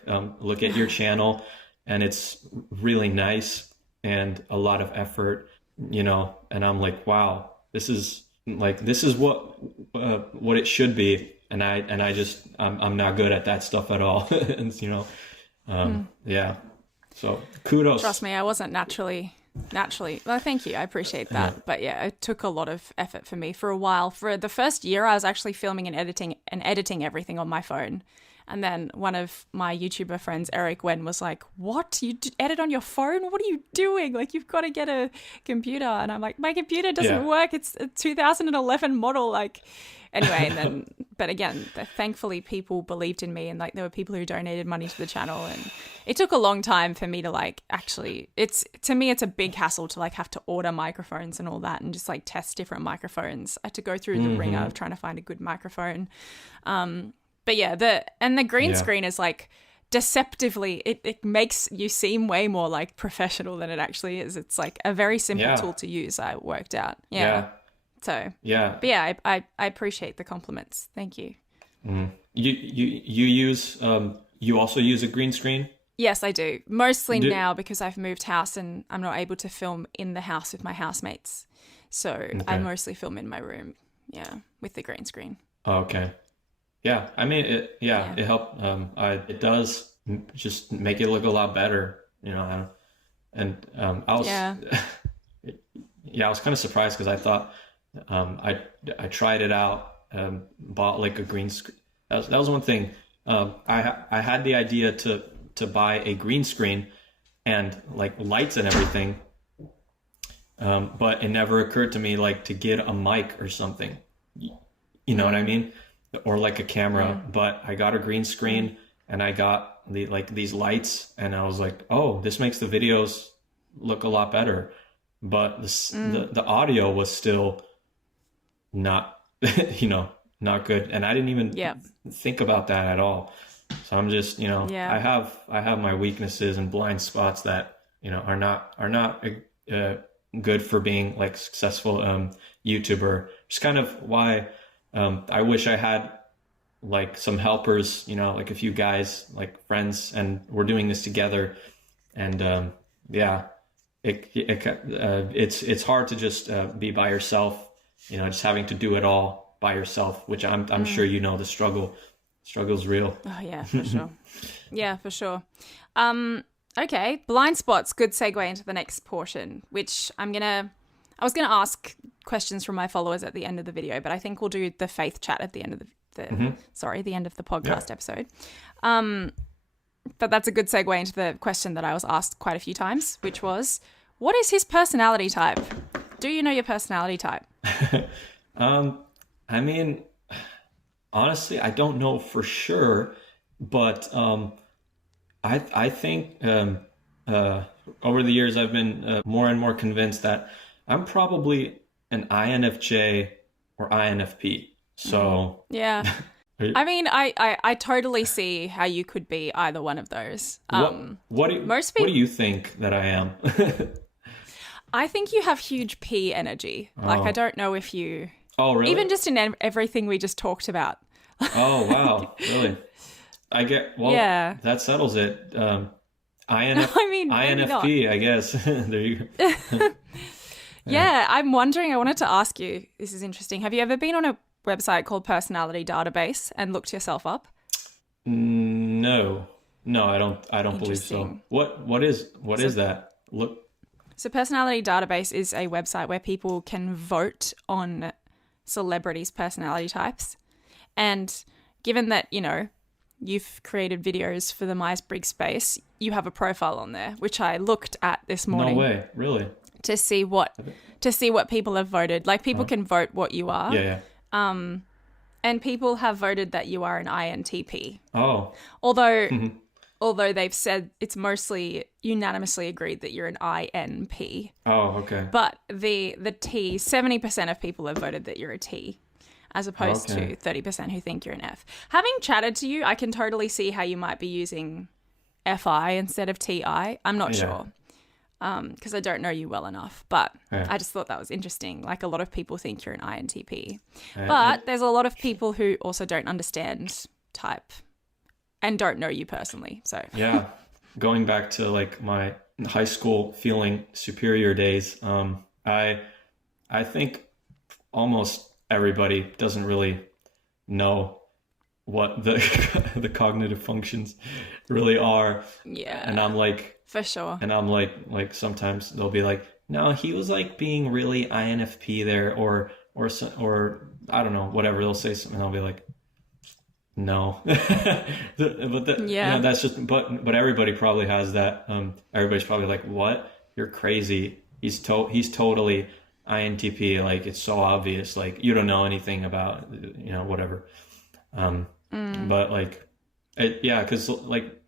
look at your channel and it's really nice and a lot of effort, you know, and I'm like, wow, this is what it should be. And I'm not good at that stuff at all. And you know, yeah. So kudos. Trust me, I wasn't naturally. Well, thank you. I appreciate that. Yeah. But yeah, it took a lot of effort for me for a while. For the first year, I was actually filming and editing everything on my phone. And then one of my YouTuber friends, Eric Wen, was like, what? You edit on your phone? What are you doing? Like, you've got to get a computer. And I'm like, my computer doesn't work. It's a 2011 model. Like, anyway, and then, but again, thankfully people believed in me, and like there were people who donated money to the channel, and it took a long time for me to like actually, to me it's a big hassle to like have to order microphones and all that and just like test different microphones. I had to go through the ringer of trying to find a good microphone. But yeah, the green screen is like deceptively, it makes you seem way more like professional than it actually is. It's like a very simple tool to use. I worked out. Yeah. So but yeah, I appreciate the compliments. Thank you. You also use a green screen? Yes, I do. Mostly now because I've moved house and I'm not able to film in the house with my housemates. So I mostly film in my room. Yeah, with the green screen. Oh, okay. Yeah, I mean it helped. It does just make it look a lot better, you know. And I was I was kind of surprised because I thought I tried it out, bought like a green screen. That was one thing. I had the idea to buy a green screen and like lights and everything, but it never occurred to me like to get a mic or something. You know what I mean? Or like a camera. But I got a green screen and I got these lights, and I was like, oh, this makes the videos look a lot better. But the audio was still not, not good. And I didn't even think about that at all. So I'm just, I have my weaknesses and blind spots that, are not good for being like successful YouTuber. It's kind of why I wish I had like some helpers, like a few guys, like friends, and we're doing this together. And it's hard to just be by yourself, just having to do it all by yourself, which I'm sure the struggle's real. Oh yeah, for sure. Yeah, for sure. Okay, blind spots, good segue into the next portion, which I was gonna ask questions from my followers at the end of the video, but I think we'll do the faith chat at the end of the end of the podcast episode. But that's a good segue into the question that I was asked quite a few times, which was, what is his personality type? Do you know your personality type? I mean, honestly, I don't know for sure, but I think over the years I've been more and more convinced that I'm probably an INFJ or INFP. So yeah. I mean, I totally see how you could be either one of those. What do you think that I am? I think you have huge P energy. Like, I don't know if you... Oh, really? Even just in everything we just talked about. Oh, wow. Really? Yeah. That settles it. INFP, I guess. There you go. Yeah, I'm wondering, I wanted to ask you, this is interesting. Have you ever been on a website called Personality Database and looked yourself up? No, I don't believe so. What is that? Look. So Personality Database is a website where people can vote on celebrities' personality types. And given that, you've created videos for the Myers-Briggs space, you have a profile on there, which I looked at this morning. No way, really? To see what people have voted. Like, people can vote what you are. Yeah. And people have voted that you are an INTP. Oh. Although they've said it's mostly unanimously agreed that you're an INP. Oh, okay. But the T, 70% of people have voted that you're a T, as opposed to 30% who think you're an F. Having chatted to you, I can totally see how you might be using FI instead of TI. I'm not sure. Because I don't know you well enough, but I just thought that was interesting. Like, a lot of people think you're an INTP, but there's a lot of people who also don't understand type and don't know you personally. So yeah, going back to like my high school feeling superior days, I think almost everybody doesn't really know what the cognitive functions really are. Yeah, and I'm like. For sure. And I'm like sometimes they'll be like, no, he was like being really INFP there, or I don't know, whatever they'll say something. And I'll be like, no, that's just. But everybody probably has that. Everybody's probably like, what? You're crazy. He's totally INTP. Like, it's so obvious. Like, you don't know anything about whatever. But like, because like.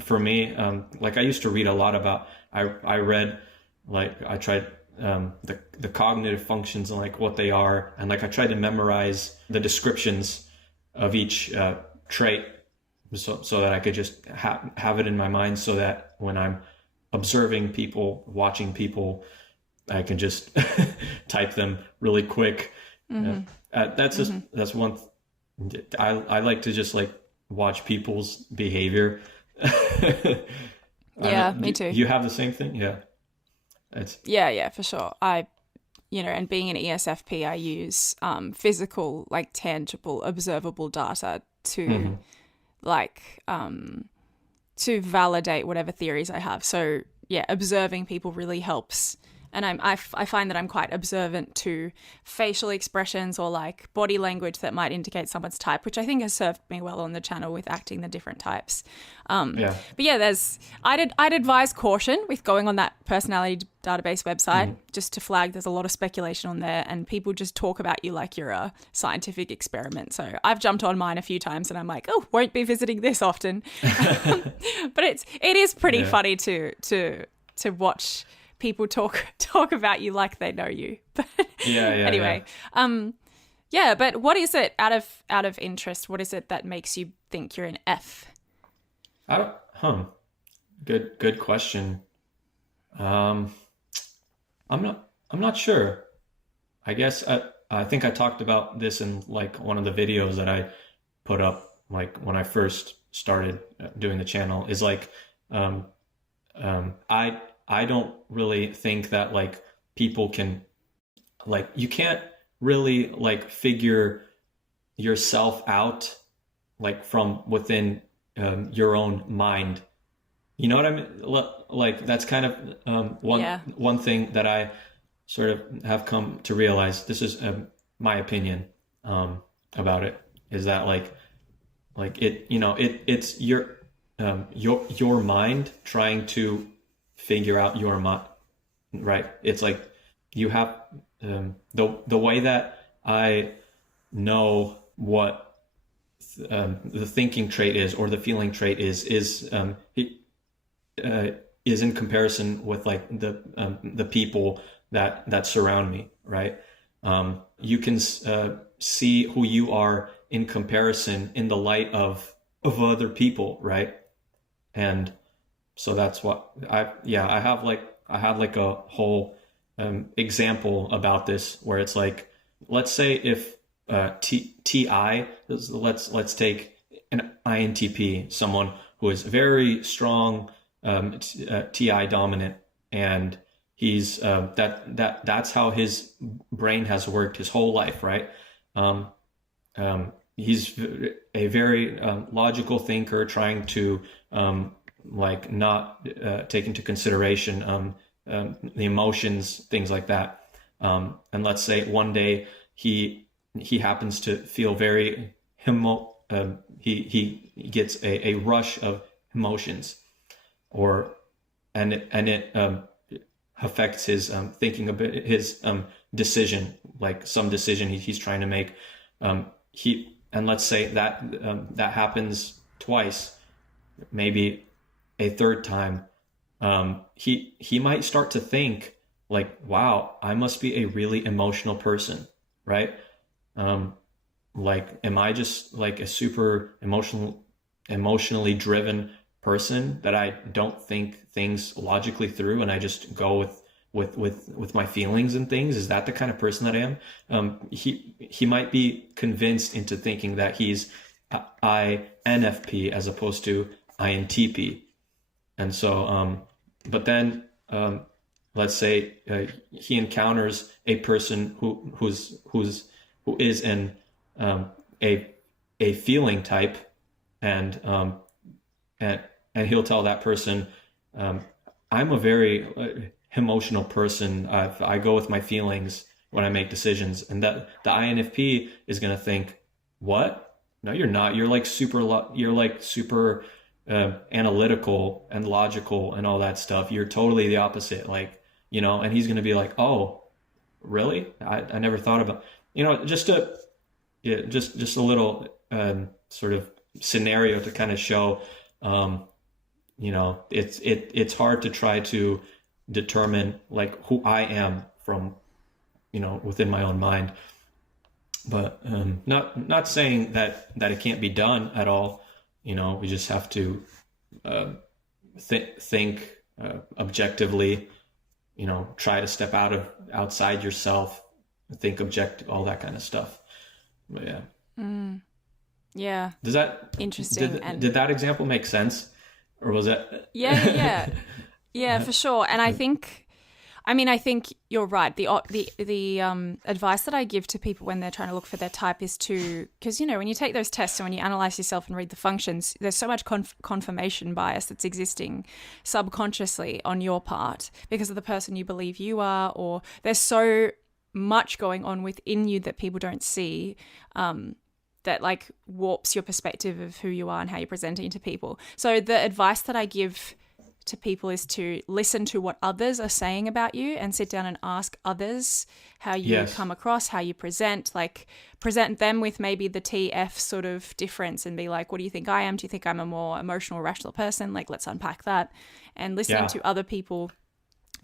For me, like I used to read a lot about, I read, like I tried the cognitive functions and like what they are. And like I tried to memorize the descriptions of each trait so that I could just have it in my mind, so that when I'm observing people, watching people, I can just type them really quick. That's one. I like to just like watch people's behavior. Yeah, me too. You have the same thing? Yeah. Yeah, for sure. And being an ESFP, I use physical, like tangible, observable data to to validate whatever theories I have. So yeah, observing people really helps And I find that I'm quite observant to facial expressions or like body language that might indicate someone's type, which I think has served me well on the channel with acting the different types. Yeah. But yeah, I'd advise caution with going on that personality database website, just to flag there's a lot of speculation on there and people just talk about you like you're a scientific experiment. So I've jumped on mine a few times and I'm like, oh, won't be visiting this often. But it is pretty funny to watch people talk about you like they know you. But anyway, but what is it out of interest? What is it that makes you think you're an F? Good question. I'm not sure. I guess I think I talked about this in like one of the videos that I put up like when I first started doing the channel, is like I don't really think that like people can, like, you can't really like figure yourself out like from within your own mind. You know what I mean? Like that's kind of one thing that I sort of have come to realize. This is my opinion about it, is that like it, you know, it's your mind trying to figure out your mind, right? It's like you have the way that I know what the thinking trait is or the feeling trait is in comparison with like the people that surround me, right? You can see who you are in comparison in the light of other people, right? And so that's what I had like a whole example about this, where it's like, let's say if TI, let's take an INTP, someone who is very strong TI dominant, and he's that's how his brain has worked his whole life, right? He's a very logical thinker, trying to like not take into consideration the emotions, things like that. And let's say one day he happens to feel very he gets a rush of emotions, and it affects his thinking a bit, his decision, like some decision he's trying to make. And let's say that that happens twice, maybe a third time. He might start to think like, wow, I must be a really emotional person, right? Like, am I just like a super emotionally driven person that I don't think things logically through, and I just go with my feelings and things? Is that the kind of person that I am? He might be convinced into thinking that he's INFP as opposed to INTP. And so, but then let's say he encounters a person who is in a feeling type, and he'll tell that person, I'm a very emotional person. I go with my feelings when I make decisions. And that the INFP is going to think, what? No, you're not. You're like super analytical and logical and all that stuff. You're totally the opposite. Like, you know, and he's going to be like, oh, really? I never thought about, you know, just a little sort of scenario to kind of show, you know, it's hard to try to determine like who I am from, you know, within my own mind. But not saying that it can't be done at all. You know, we just have to think objectively. You know, try to step outside yourself, think objective, all that kind of stuff. But yeah. Yeah. Does that interesting? Did that example make sense, or was that? Yeah, for sure. And I think I mean, I think you're right. The advice that I give to people when they're trying to look for their type is to, because, you know, when you take those tests and when you analyze yourself and read the functions, there's so much confirmation bias that's existing subconsciously on your part because of the person you believe you are, or there's so much going on within you that people don't see, that like warps your perspective of who you are and how you're presenting to people. So the advice that I give to people is to listen to what others are saying about you and sit down and ask others how you come across, how you present, like present them with maybe the TF sort of difference and be like, what do you think I am? Do you think I'm a more emotional, rational person? Like, let's unpack that. And listening to other people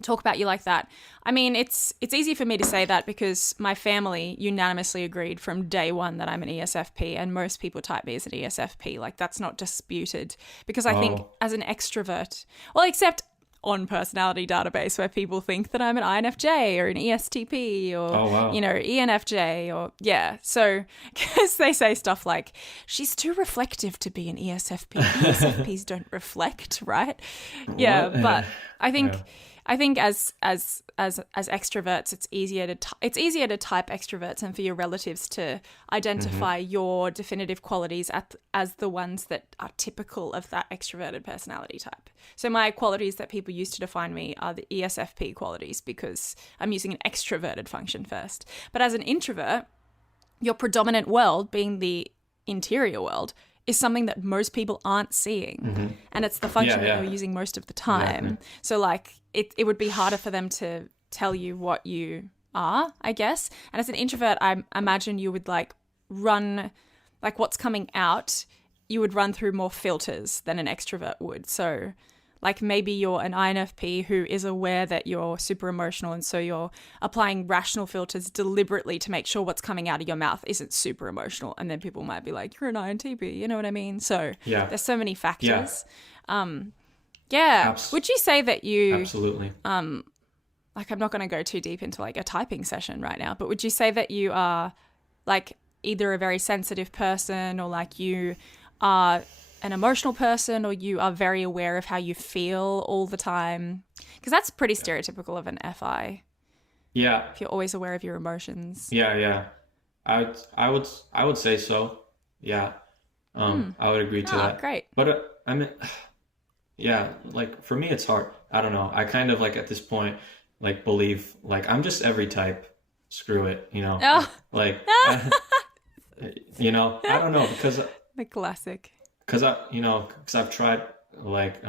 talk about you like that. I mean, it's easy for me to say that because my family unanimously agreed from day one that I'm an ESFP, and most people type me as an ESFP. Like, that's not disputed because I think as an extrovert, well, except on Personality Database where people think that I'm an INFJ or an ESTP or, you know, ENFJ or, So, because they say stuff like, she's too reflective to be an ESFP. ESFPs don't reflect, right? Yeah, but I think... I think as extroverts, it's easier to type extroverts and for your relatives to identify your definitive qualities as the ones that are typical of that extroverted personality type. So my qualities that people use to define me are the ESFP qualities because I'm using an extroverted function first. But as an introvert, your predominant world, being the interior world, is something that most people aren't seeing. And it's the function that you're using most of the time. So like it would be harder for them to tell you what you are, I guess. And as an introvert, I imagine you would like run, like what's coming out, you would run through more filters than an extrovert would. So like maybe you're an INFP who is aware that you're super emotional and so you're applying rational filters deliberately to make sure what's coming out of your mouth isn't super emotional. And then people might be like, you're an INTP, you know what I mean? So there's so many factors. Would you say that you... Absolutely. Like I'm not going to go too deep into like a typing session right now, but would you say that you are like either a very sensitive person or like you are an emotional person or you are very aware of how you feel all the time? Because that's pretty stereotypical of an FI. Yeah. If you're always aware of your emotions. Yeah. I would say so. Yeah. I would agree to that. Great. But I mean, like for me, it's hard. I don't know. I kind of like at this point, like believe like I'm just every type. Screw it, you know. Like, you know, I don't know because the classic. Because I've tried like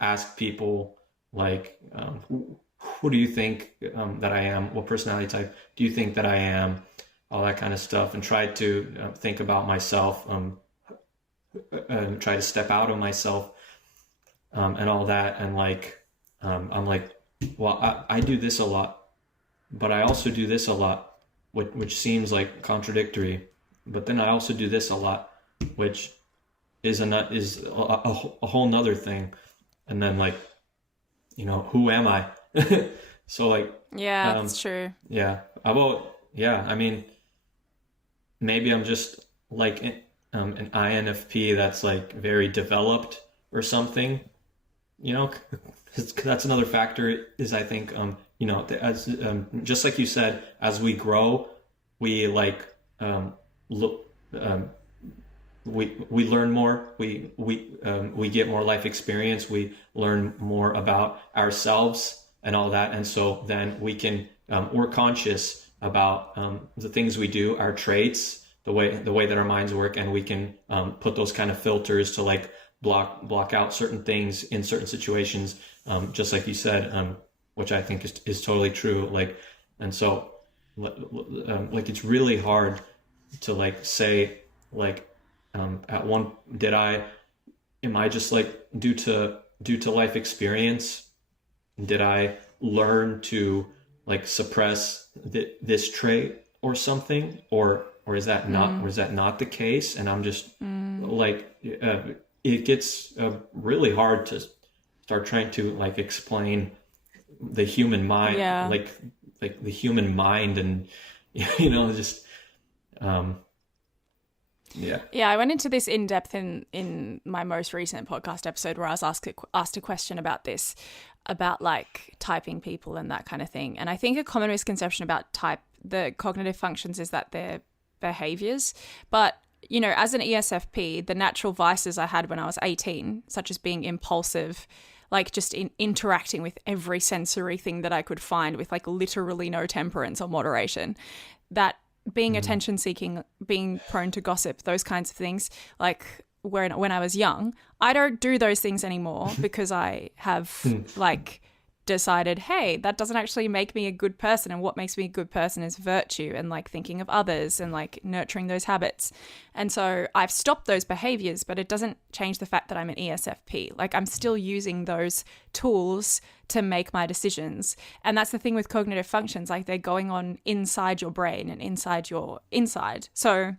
ask people like who do you think that I am? What personality type do you think that I am? All that kind of stuff, and tried to think about myself, and try to step out of myself, and all that. And like I'm like, well, I do this a lot, but I also do this a lot, which seems like contradictory. But then I also do this a lot, which is a whole nother thing. And then like, you know, who am I? So like, that's true. I mean, maybe I'm just like an INFP that's like very developed or something, you know. That's another factor is I think, you know, as just like you said, as we grow, we like we learn more, we get more life experience, we learn more about ourselves and all that, and so then we can we're conscious about the things we do, our traits, the way that our minds work, and we can put those kind of filters to like block out certain things in certain situations, just like you said, which I think is totally true. Like, and so like it's really hard to like say like at one am I just like due to life experience, did I learn to like suppress this trait or something, or is that not the case? And I'm just like it gets really hard to start trying to like explain the human mind, like the human mind, and you know, just Yeah. Yeah, I went into this in depth in my most recent podcast episode where I was asked a question about this, about like typing people and that kind of thing. And I think a common misconception about the cognitive functions is that they're behaviors. But, you know, as an ESFP, the natural vices I had when I was 18, such as being impulsive, like just in interacting with every sensory thing that I could find with like literally no temperance or moderation, that being attention seeking, being prone to gossip, those kinds of things, like when I was young, I don't do those things anymore because I have like decided, hey, that doesn't actually make me a good person, and what makes me a good person is virtue and like thinking of others and like nurturing those habits. And so I've stopped those behaviors, but it doesn't change the fact that I'm an ESFP. Like I'm still using those tools to make my decisions. And that's the thing with cognitive functions, like they're going on inside your brain and inside your inside. So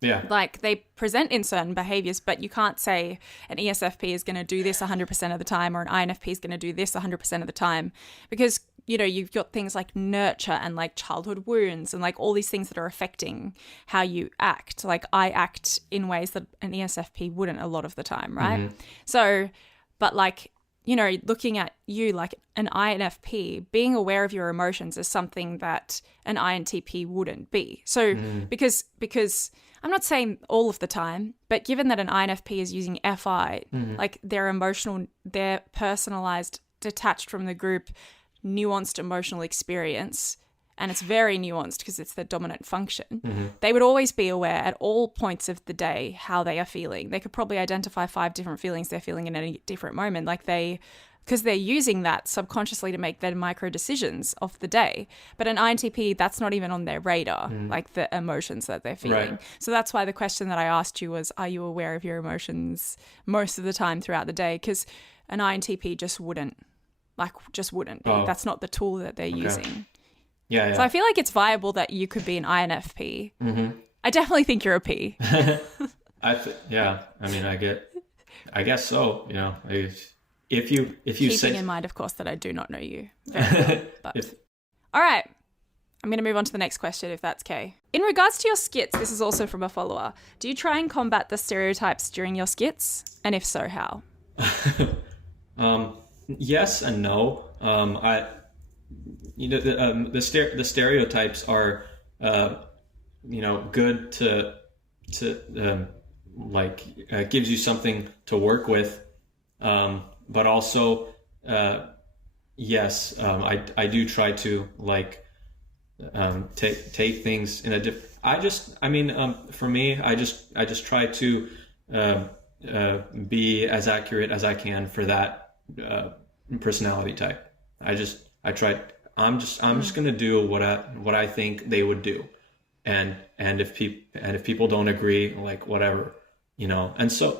Yeah. like they present in certain behaviors, but you can't say an ESFP is going to do this 100% of the time or an INFP is going to do this 100% of the time, because, you know, you've got things like nurture and like childhood wounds and like all these things that are affecting how you act. Like I act in ways that an ESFP wouldn't a lot of the time, right? So, but like, you know, looking at you like an INFP, being aware of your emotions is something that an INTP wouldn't be. So because I'm not saying all of the time, but given that an INFP is using FI, like their emotional, their personalized, detached from the group, nuanced emotional experience, and it's very nuanced because it's the dominant function, they would always be aware at all points of the day how they are feeling. They could probably identify 5 different feelings they're feeling in any different moment. Like because they're using that subconsciously to make their micro decisions of the day. But an INTP, that's not even on their radar, like the emotions that they're feeling. Right. So that's why the question that I asked you was, are you aware of your emotions most of the time throughout the day? Because an INTP just wouldn't be. Oh. That's not the tool that they're using. Yeah. So I feel like it's viable that you could be an INFP. I definitely think you're a P. Yeah. I mean, I guess so. You know, if you Keeping say in mind, of course, that I do not know you very well. But all right, I'm going to move on to the next question, if that's okay. In regards to your skits, this is also from a follower. Do you try and combat the stereotypes during your skits? And if so, how? Yes and no. The stereotypes are, you know, good to gives you something to work with. But also, yes, I do try to like take things in a different. For me, I just try to be as accurate as I can for that personality type. I'm just gonna do what I think they would do, and if people don't agree, like whatever, you know. And so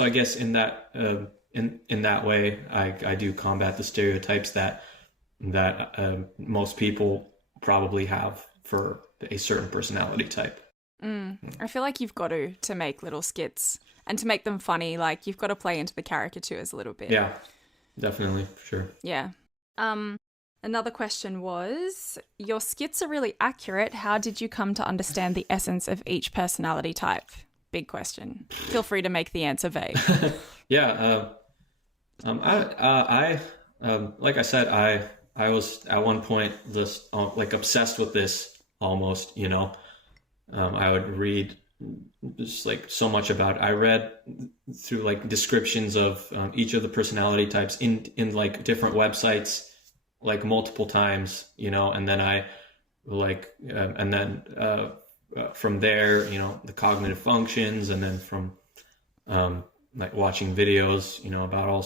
I guess in that way I do combat the stereotypes that most people probably have for a certain personality type. I feel like you've got to make little skits and to make them funny. Like you've got to play into the caricatures a little bit. Yeah, definitely, for sure. Yeah. Another question was, your skits are really accurate. How did you come to understand the essence of each personality type? Big question. Feel free to make the answer vague. Yeah. I like I said, I was at one point just like obsessed with this almost, you know. I would read just like so much about it. I read through like descriptions of each of the personality types in like different websites, like multiple times, you know, and then from there, you know, the cognitive functions, and then from like watching videos, you know, about all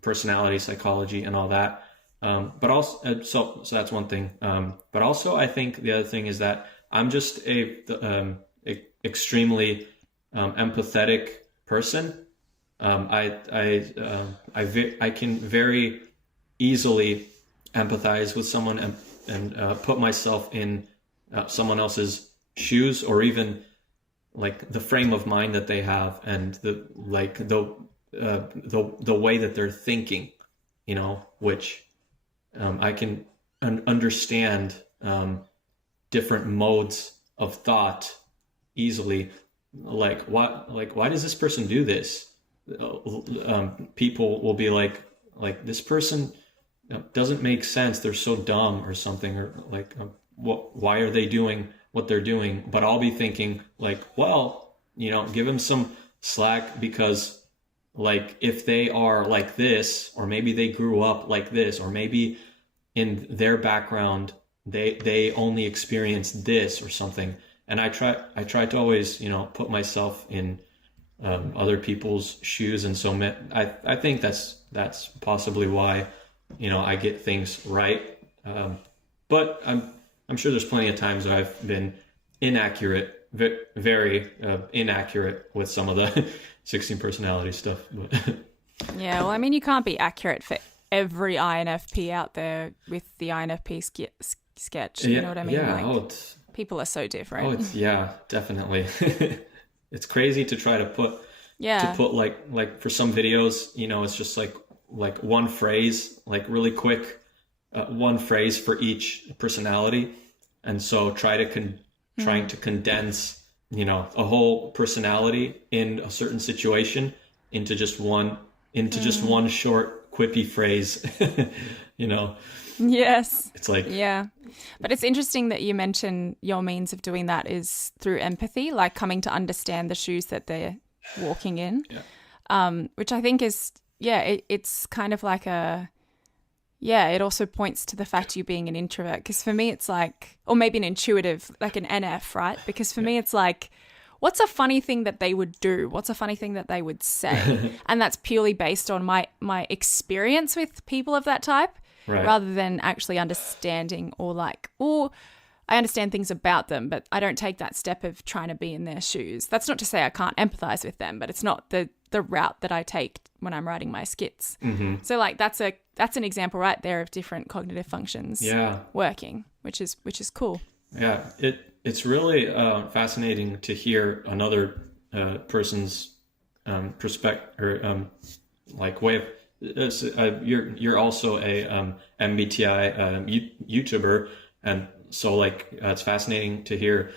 personality psychology and all that. But also, so that's one thing. But also, I think the other thing is that I'm just a extremely empathetic person. I can very easily empathize with someone and put myself in someone else's shoes, or even like the frame of mind that they have, and the way that they're thinking, you know, which I can understand different modes of thought easily, why does this person do this? People will be like this person doesn't make sense. They're so dumb or something, or like, why are they doing what they're doing? But I'll be thinking like, well, give them some slack, because like if they are like this, or maybe they grew up like this, or maybe in their background they only experienced this or something. And I try to always put myself in other people's shoes, and so I think that's possibly why I get things right. But I'm sure there's plenty of times that I've been inaccurate, very inaccurate with some of the 16 personality stuff. But Yeah, well, I mean, you can't be accurate for every INFP out there with the INFP sketch. You know what I mean? Yeah. Like, people are so different. Yeah, definitely. It's crazy to try to put like for some videos, it's just like one phrase, like really quick, one phrase for each personality. And so trying to condense, a whole personality in a certain situation into just one short quippy phrase, Yes. It's like, yeah. But it's interesting that you mention your means of doing that is through empathy, like coming to understand the shoes that they're walking in, which I think is, it's kind of like it also points to the fact you being an introvert. Because for me, it's like, or maybe an intuitive, like an NF, right? Because for me, it's like, what's a funny thing that they would do? What's a funny thing that they would say? And that's purely based on my experience with people of that type. Right. Rather than actually understanding or I understand things about them, but I don't take that step of trying to be in their shoes. That's not to say I can't empathize with them, but it's not the route that I take when I'm writing my skits. Mm-hmm. So like that's an example right there of different cognitive functions working, which is cool. Yeah, it's really fascinating to hear another person's perspective or way of. You're also a MBTI YouTuber, and so it's fascinating to hear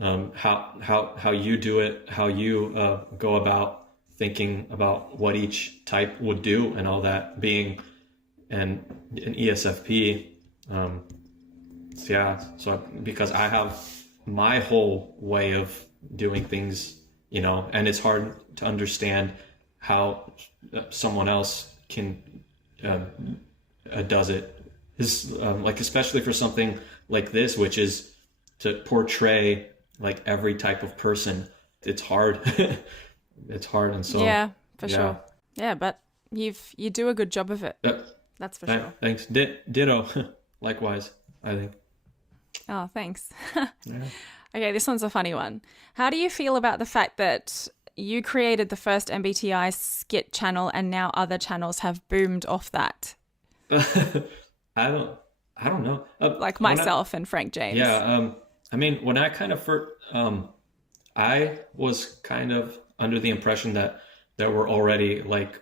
how you do it, how you go about thinking about what each type would do, and all that, being an ESFP. So because I have my whole way of doing things, and it's hard to understand how someone else can does it. Especially for something like this, which is to portray like every type of person. It's hard. It's hard, and so for sure. Yeah, but you do a good job of it. That's for sure. Thanks. Ditto. Likewise, I think. Oh, thanks. Okay, this one's a funny one. How do you feel about the fact that you created the first MBTI skit channel and now other channels have boomed off that? I don't know. Like myself and Frank James. Yeah. I mean, when I kind of first, I was kind of under the impression that there were already like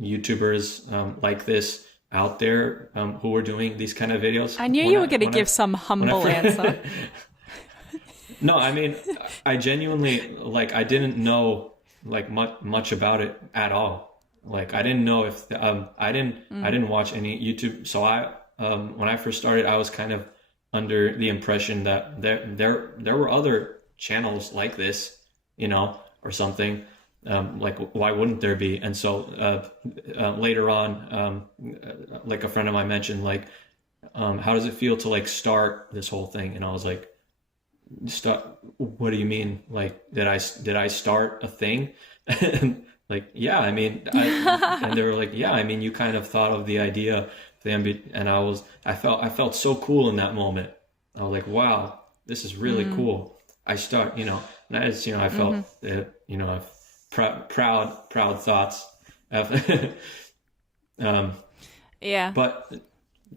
YouTubers like this out there who were doing these kind of videos. I knew you were going to give some humble answer. No, I mean, I genuinely, I didn't know, much about it at all. I didn't know if, I didn't watch any YouTube. So when I first started, I was kind of under the impression that there were other channels like this, or something. Why wouldn't there be? And so later on, a friend of mine mentioned, how does it feel to, start this whole thing? And I was like, what do you mean? Did I start a thing? And yeah, I mean, and they were like, yeah, I mean, you kind of thought of the idea of the MBTI, and I felt so cool in that moment. I was like, wow, this is really cool. I felt, proud thoughts. Yeah. But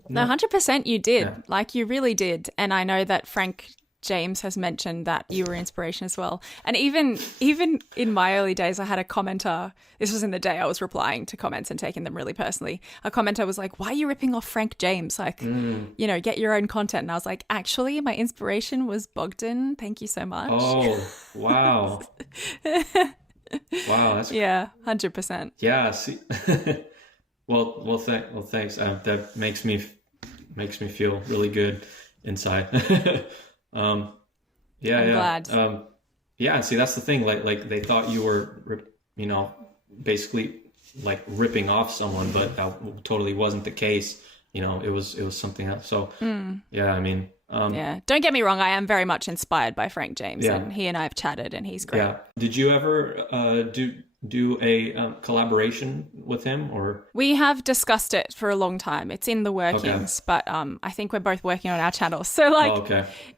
no, 100% you did. Yeah. You really did. And I know that Frank James has mentioned that you were inspiration as well. And even in my early days, I had a commenter. This was in the day I was replying to comments and taking them really personally. A commenter was like, "Why are you ripping off Frank James? Like, get your own content." And I was like, "Actually, my inspiration was Bogdan. Thank you so much." Oh, wow. Wow, that's 100%. Yeah, see. Thanks. That makes me feel really good inside. I'm glad. See, that's the thing. Like they thought you were, basically like ripping off someone, but that totally wasn't the case. It was something else. So I mean, don't get me wrong. I am very much inspired by Frank James, and he and I have chatted, and he's great. Yeah. Did you ever do a collaboration with him, or? We have discussed it for a long time. It's in the workings, but I think we're both working on our channels. So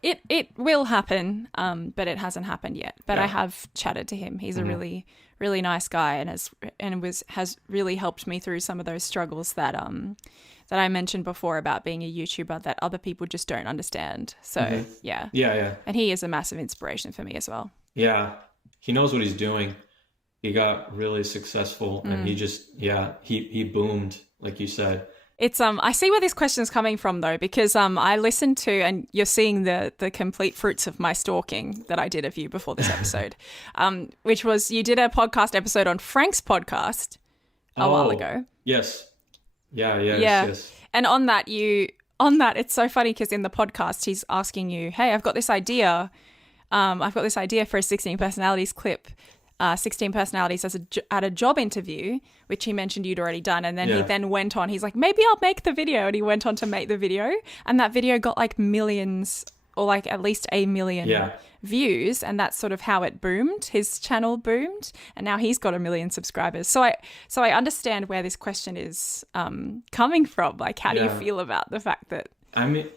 it will happen, but it hasn't happened yet. But I have chatted to him. He's a really, really nice guy, and has really helped me through some of those struggles that I mentioned before about being a YouTuber that other people just don't understand. So yeah. And he is a massive inspiration for me as well. Yeah, he knows what he's doing. He got really successful, and he just he boomed, like you said. It's I see where this question is coming from though, because I listened to, and you're seeing the complete fruits of my stalking that I did of you before this episode, which was you did a podcast episode on Frank's podcast a while ago. Yes. Yes. And on that, it's so funny because in the podcast he's asking you, "Hey, I've got this idea. For a 16 personalities clip." 16 personalities at a job interview, which he mentioned you'd already done. And then he then went on, he's like, "Maybe I'll make the video." And he went on to make the video. And that video got like millions, or like at least 1 million views. And that's sort of how it boomed. His channel boomed. And now he's got 1 million subscribers. So I understand where this question is coming from. Like, how do you feel about the fact that... I mean,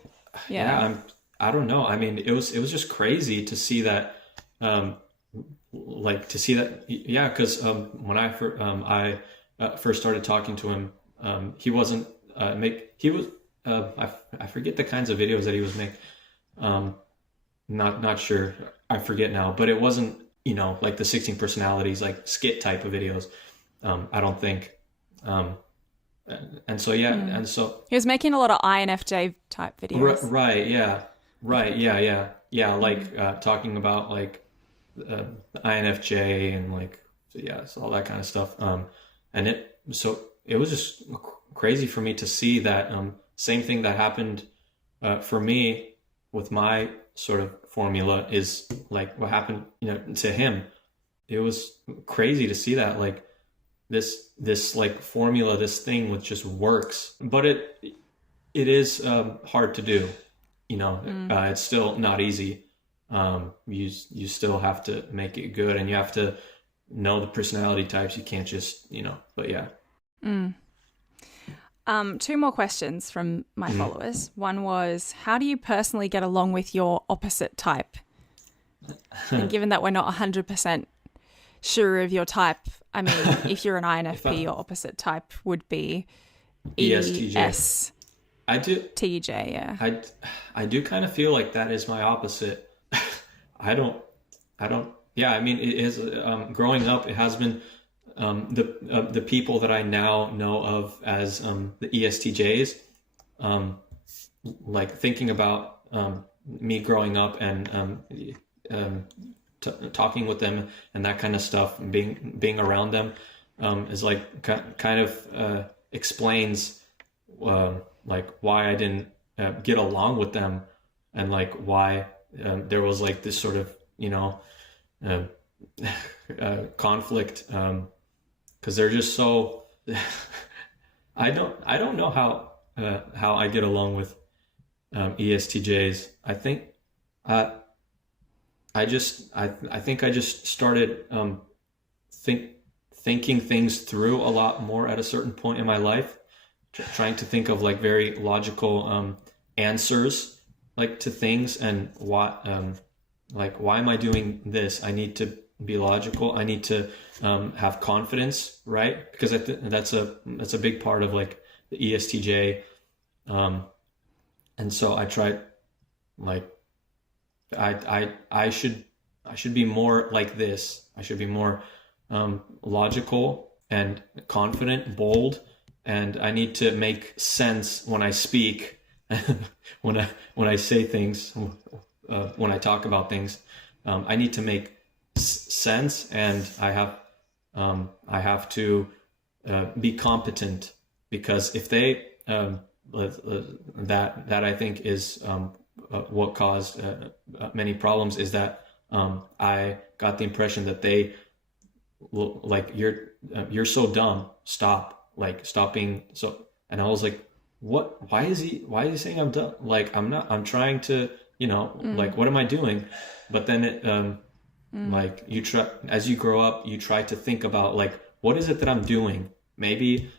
I don't know. I mean, it was just crazy to see that... because when I first started talking to him, he wasn't I forget the kinds of videos that he was making. Not sure, I forget now, but it wasn't like the 16 personalities, like skit type of videos. I don't think. And so and so he was making a lot of INFJ type videos. Like talking about like INFJ and so all that kind of stuff. And it was just crazy for me to see that same thing that happened for me with my sort of formula is like what happened to him. It was crazy to see that like this like formula, this thing which just works, but it is hard to do. It's still not easy. You still have to make it good, and you have to know the personality types. You can't just, but yeah. 2 more questions from my followers. One was, how do you personally get along with your opposite type? And given that we're not 100% sure of your type, I mean, if you're an INFP, your opposite type would be ESTJ. I do. TJ, yeah. I do kind of feel like that is my opposite. I don't. Yeah, I mean, it is. Growing up, it has been the people that I now know of as the ESTJs. Like thinking about me growing up and talking with them and that kind of stuff, and being around them is like kind of explains like why I didn't get along with them, and like why. There was like this sort of conflict because they're just so I don't know how I get along with ESTJs. I think I think I just started thinking things through a lot more at a certain point in my life, trying to think of like very logical answers like to things, and what why am I doing this? I need to be logical. I need to have confidence, right? Because that's a big part of like the ESTJ. And so I tried like I should be more like this. I should be more logical and confident, bold, and I need to make sense when I speak, when I say things, when I talk about things. I need to make sense, and I have to be competent, because if they that I think is what caused many problems, is that I got the impression that they like, you're so dumb, stop being so. And I was like, what, why is he saying I'm dumb? Like, I'm trying to, like, what am I doing? But then it like, you try, as you grow up, you try to think about, like, what is it that I'm doing? Maybe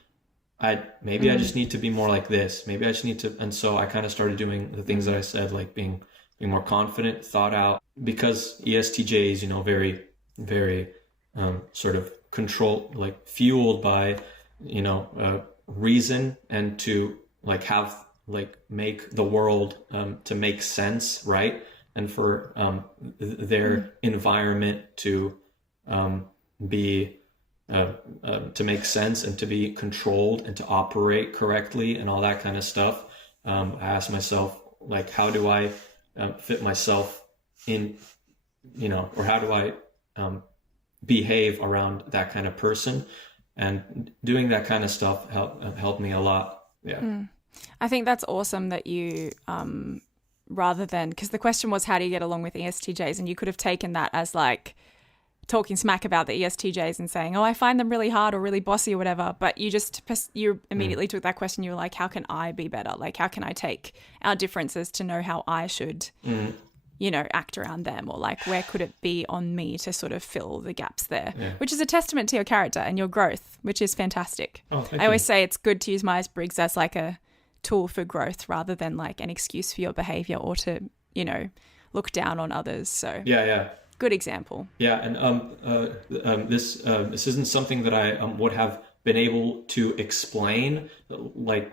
I just need to be more like this. Maybe I just need to. And so I kind of started doing the things that I said, like being more confident, thought out, because ESTJ is, very, very sort of control, like fueled by, reason, and to like have, like, make the world to make sense, right? And for their environment to be to make sense, and to be controlled, and to operate correctly, and all that kind of stuff. I asked myself, like, how do I fit myself in, or how do I behave around that kind of person? And doing that kind of stuff helped me a lot. Yeah. I think that's awesome that you, rather than, because the question was, how do you get along with ESTJs? And you could have taken that as like talking smack about the ESTJs and saying, oh, I find them really hard or really bossy or whatever. But you immediately took that question. You were like, how can I be better? Like, how can I take our differences to know how I should, act around them? Or like, where could it be on me to sort of fill the gaps there? Yeah. Which is a testament to your character and your growth, which is fantastic. Oh, I always say it's good to use Myers-Briggs as like a tool for growth rather than like an excuse for your behavior or to, look down on others. So yeah. Good example. Yeah, and this isn't something that I would have been able to explain, like,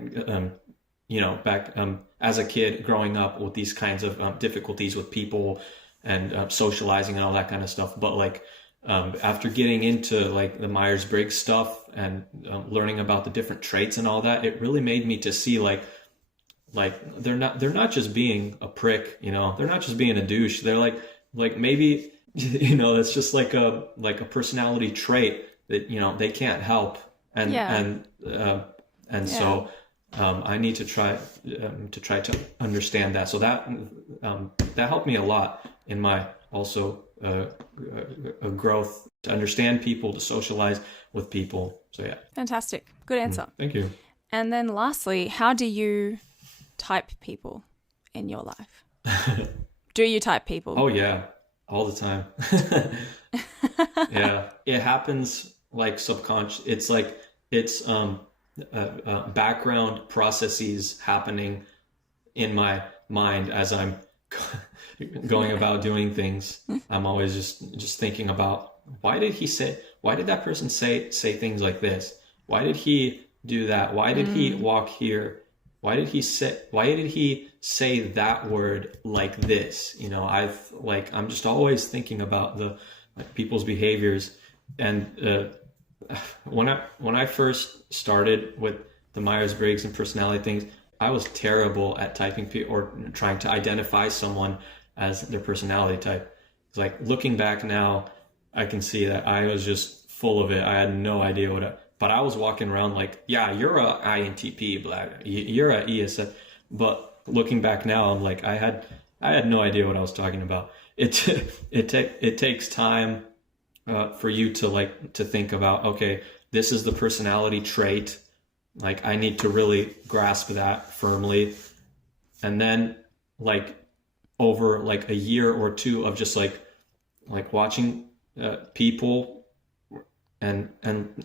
back as a kid growing up with these kinds of difficulties with people and socializing and all that kind of stuff. But like, after getting into like the Myers-Briggs stuff and learning about the different traits and all that, it really made me to see like they're not just being a prick, they're not just being a douche. They're like maybe, it's just like a personality trait that, they can't help. And so I need to try to understand that. So that helped me a lot in my also growth, to understand people, to socialize with people. So yeah. Fantastic. Good answer. Thank you. And then lastly, how do you type people in your life? Do you type people? Oh yeah, all the time. Yeah, it happens like subconscious. It's like background processes happening in my mind as I'm going about doing things. I'm always just thinking about, why did that person say things like this? Why did he do that? Why did he walk here? Why did he say that word like this? I'm just always thinking about the people's behaviors. And when I first started with the Myers-Briggs and personality things, I was terrible at typing or trying to identify someone as their personality type. It's like, looking back now, I can see that I was just full of it. I had no idea but I was walking around like, yeah, you're a INTP, you're a ESF. But looking back now, I'm like, I had no idea what I was talking about. It takes time for you to think about, okay, this is the personality trait. Like, I need to really grasp that firmly. And then like over like a year or two of just like watching people and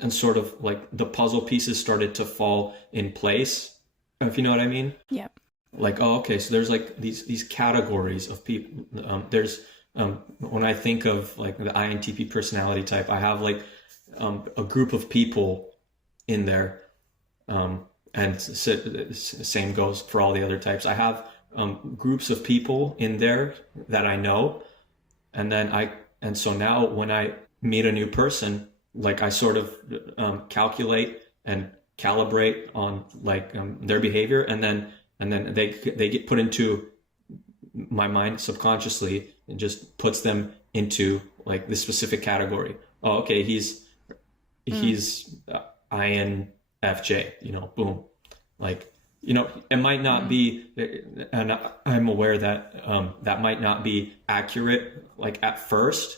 sort of like the puzzle pieces started to fall in place, if you know what I mean. Yeah. Like, oh, okay, so there's like these categories of people. There's when I think of like the INTP personality type, I have like a group of people in there, and same goes for all the other types. I have groups of people in there that I know. And so now when I meet a new person, like I sort of calculate and calibrate on like their behavior, and then they get put into my mind subconsciously. It just puts them into like this specific category. Oh, okay, he's INFJ, boom. Like, it might not be, and I'm aware that that might not be accurate like at first,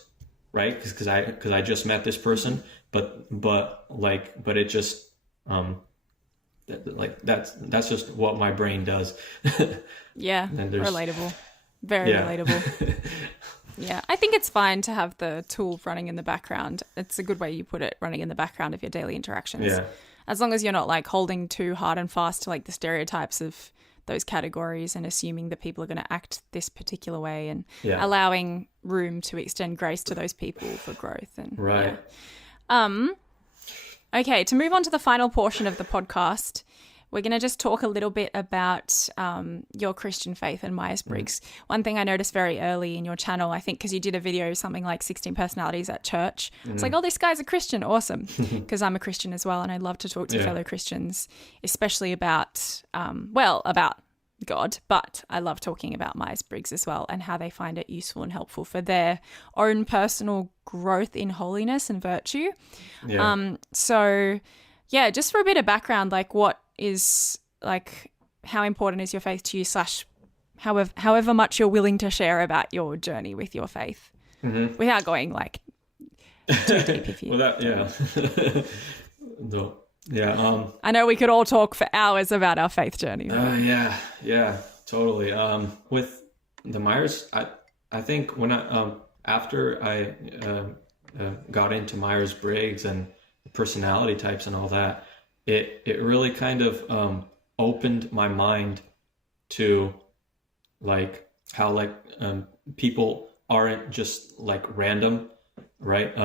right? Because I just met this person, but it just like that's just what my brain does. Yeah, relatable, very relatable. Yeah, I think it's fine to have the tool running in the background. It's a good way you put it, running in the background of your daily interactions. Yeah. As long as you're not like holding too hard and fast to like the stereotypes of those categories and assuming that people are going to act this particular way, and allowing room to extend grace to those people for growth. And right. Yeah. Okay, to move on to the final portion of the podcast, we're going to just talk a little bit about your Christian faith and Myers-Briggs. One thing I noticed very early in your channel, I think because you did a video, something like 16 personalities at church. It's like, oh, this guy's a Christian. Awesome. Because I'm a Christian as well, and I love to talk to fellow Christians, especially about, about God. But I love talking about Myers-Briggs as well, and how they find it useful and helpful for their own personal growth in holiness and virtue. Yeah. Yeah, just for a bit of background, like what is like, how important is your faith to you, / however much you're willing to share about your journey with your faith, without going like too deep if you. Well, that I know we could all talk for hours about our faith journey. Yeah, totally. With the Myers, I think when after I got into Myers-Briggs and personality types and all that, it really kind of opened my mind to like how like people aren't just like random, right?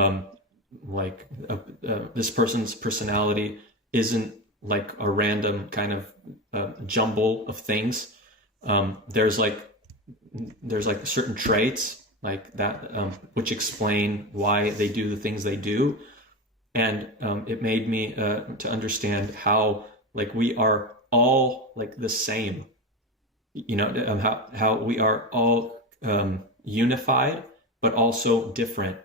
This person's personality isn't like a random kind of jumble of things. There's certain traits like that which explain why they do the things they do. And it made me to understand how like we are all like the same, how we are all unified, but also different.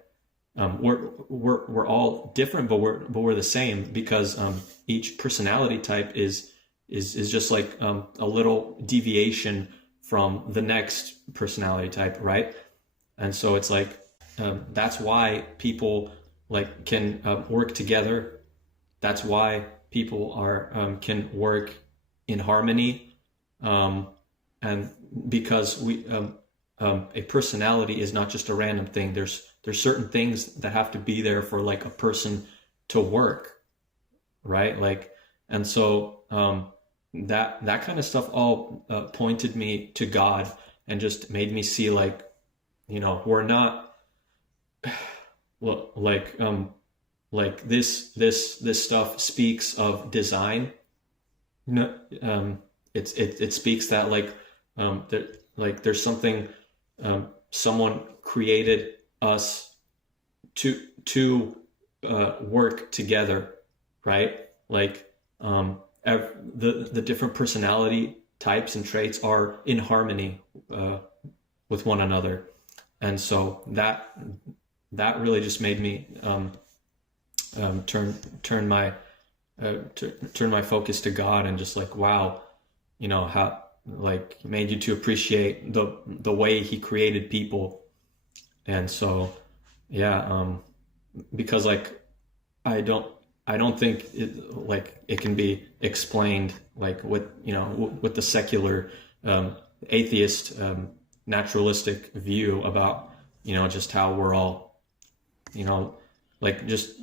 We're all different, but we're the same, because each personality type is just like a little deviation from the next personality type, right? And so it's like that's why people like can work together. That's why people can work in harmony, and because we a personality is not just a random thing. There's certain things that have to be there for like a person to work, right? Like, and so that kind of stuff all pointed me to God, and just made me see like, we're not like this stuff speaks of design. It speaks that like there's something, someone created us to work together, right? Like the different personality types and traits are in harmony with one another, and so that really just made me turn my focus to God, and just like, wow, how like made you to appreciate the way He created people. And so because like I don't think it can be explained like with the secular atheist naturalistic view about just how we're all like just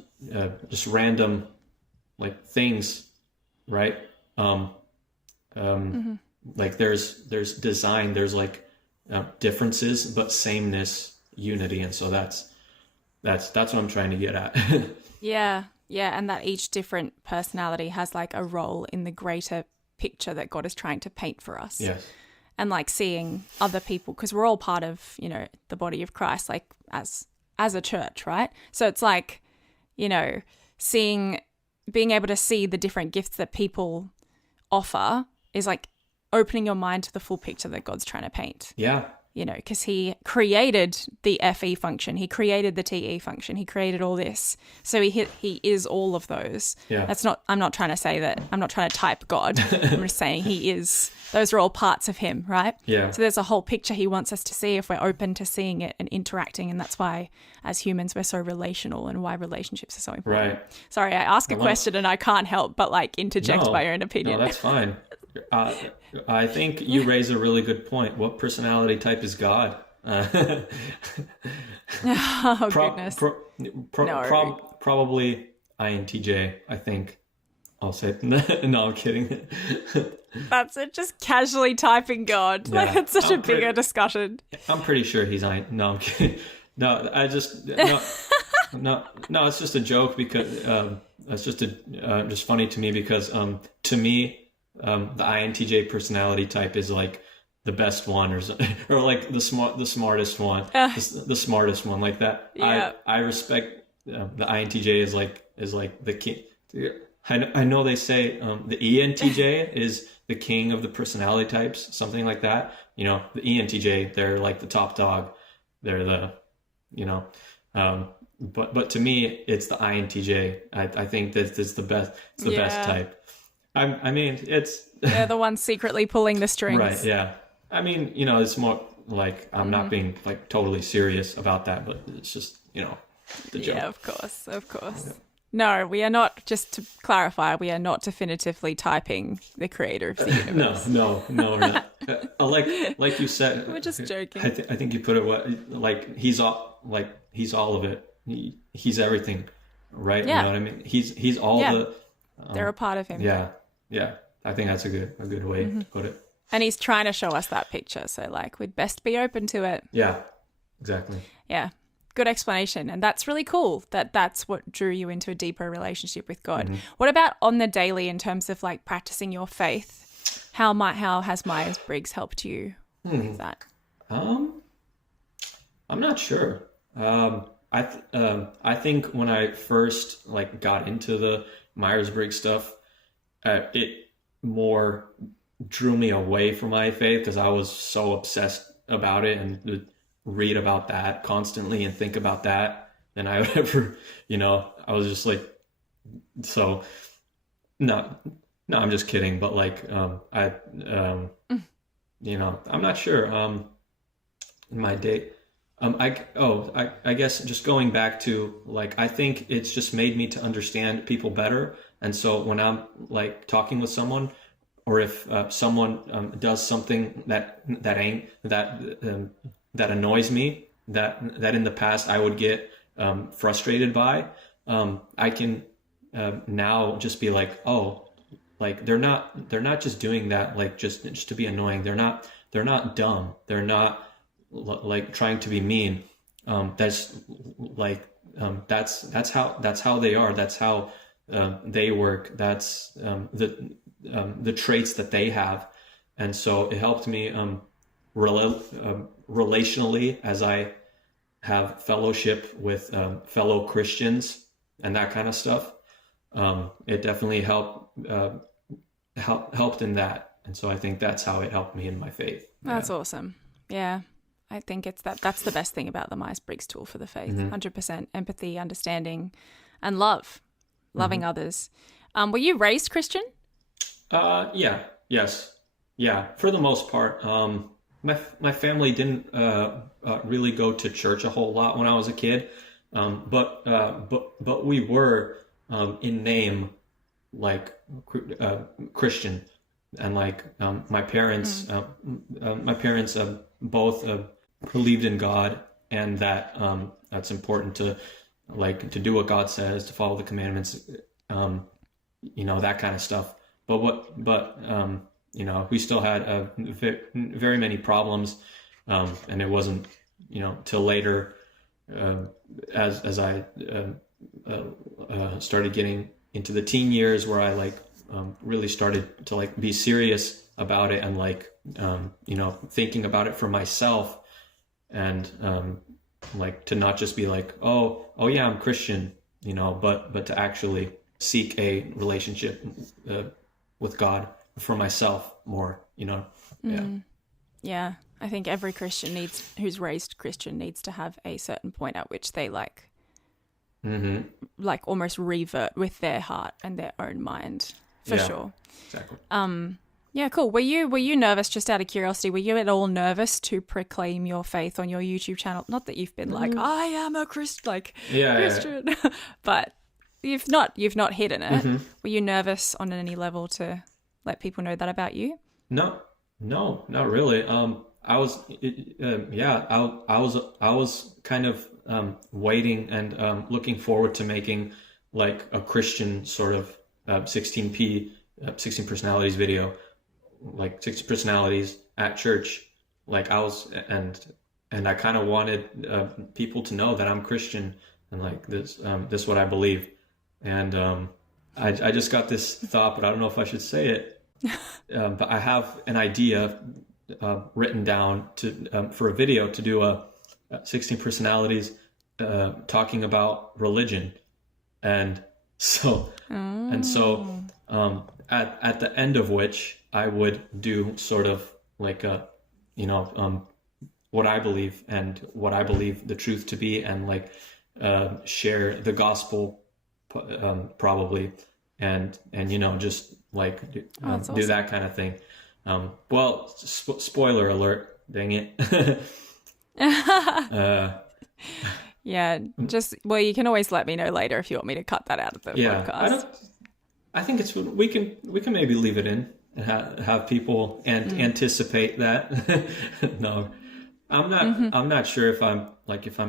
random like things, right? Like there's design, there's like differences, but sameness, unity. And so that's what I'm trying to get at. Yeah, and that each different personality has like a role in the greater picture that God is trying to paint for us. Yes. and like seeing other people, because we're all part of, you know, the body of Christ, like as a church, right? So it's like, you know, being able to see the different gifts that people offer is like opening your mind to the full picture that God's trying to paint. Yeah. You know, because he created the FE function, he created the TE function, he created all this. So he is all of those. Yeah. I'm not trying to say that, I'm not trying to type God. I'm just saying he is, those are all parts of him, right? Yeah. So there's a whole picture he wants us to see if we're open to seeing it and interacting. And that's why as humans, we're so relational and why relationships are so important. Right. Sorry, I ask a question and I can't help but like interject my own opinion. No, that's fine. I think you raise a really good point. What personality type is God? Oh, goodness. Probably INTJ, I think. I'll say no, I'm kidding. That's it, just casually typing God. Yeah, like it's such a bigger discussion. I'm pretty sure he's no, I'm kidding. No, I just no, it's just a joke because it's just funny to me because to me the INTJ personality type is like the best one or like the smartest one, the smartest one like that. Yeah. I respect the INTJ is like the king. I know they say the ENTJ is the king of the personality types, something like that. You know, the ENTJ, they're like the top dog. They're the, you know, but to me, it's the INTJ. I think that it's the best. It's the best type. I mean, it's they're the ones secretly pulling the strings. Right. Yeah. I mean, you know, it's more like I'm not being like totally serious about that, but it's just, you know, the joke. Yeah, of course. Yeah. No, we are not, just to clarify, we are not definitively typing the creator of the universe. No, we're not. Like you said, we're just joking. I think you put it like he's all of it. He's everything, right? Yeah. You know what I mean? He's all the. They're a part of him. Yeah. I think that's a good way to put it. And he's trying to show us that picture, so like we'd best be open to it. Yeah, exactly. Yeah. Good explanation. And that's really cool that's what drew you into a deeper relationship with God. Mm-hmm. What about on the daily in terms of like practicing your faith? How has Myers-Briggs helped you with that? I'm not sure. I think when I first like got into the Myers-Briggs stuff, it more drew me away from my faith because I was so obsessed about it and would read about that constantly and think about that than I would ever, you know, I was just like, so no, I'm just kidding. But like, you know, I'm not sure. In my day, I guess just going back to like, I think it's just made me to understand people better. And so when I'm like talking with someone, or if someone does something that annoys me, that in the past I would get frustrated by, I can now just be like, oh, like they're not just doing that like just to be annoying. They're not dumb. They're not like trying to be mean. That's like that's how they are. That's how they work. That's the traits that they have. And so it helped me relationally as I have fellowship with fellow Christians and that kind of stuff. It definitely helped in that. And so I think that's how it helped me in my faith. That's awesome. Yeah. I think that's the best thing about the Myers-Briggs tool for the faith. 100% empathy, understanding, and loving others. Were you raised Christian? Yes. For the most part. My family didn't really go to church a whole lot when I was a kid, but we were in name like Christian, and like my parents both believed in God, and that that's important to do what God says, to follow the commandments, you know, that kind of stuff. But you know, we still had very many problems, and it wasn't, you know, till later as I started getting into the teen years where I really started to be serious about it and like, you know, thinking about it for myself, and like to not just be like, oh yeah, I'm Christian, you know, but to actually seek a relationship with God for myself more, you know. Yeah, I think every Christian who's raised Christian needs to have a certain point at which they like almost revert with their heart and their own mind, for sure. Exactly. Yeah, cool. Were you nervous, just out of curiosity, were you at all nervous to proclaim your faith on your YouTube channel? Not that you've been like, I am a Christian, Christian, but you've not hidden it. Were you nervous on any level to let people know that about you? No, not really. I was kind of waiting and looking forward to making like a Christian sort of 16 personalities video, like 60 personalities at church. Like I was, and I kind of wanted people to know that I'm Christian and like this is what I believe. And I just got this thought, but I don't know if I should say it. But I have an idea written down for a video to do a 16 personalities talking about religion, and so at the end of which I would do sort of like a, you know, what I believe and what I believe the truth to be, and like share the gospel probably, and you know, just like awesome. do that kind of thing. Well, spoiler alert, dang it. Yeah, well, you can always let me know later if you want me to cut that out of the podcast. I think we can maybe leave it in and have people anticipate that. No, I'm not sure if I'm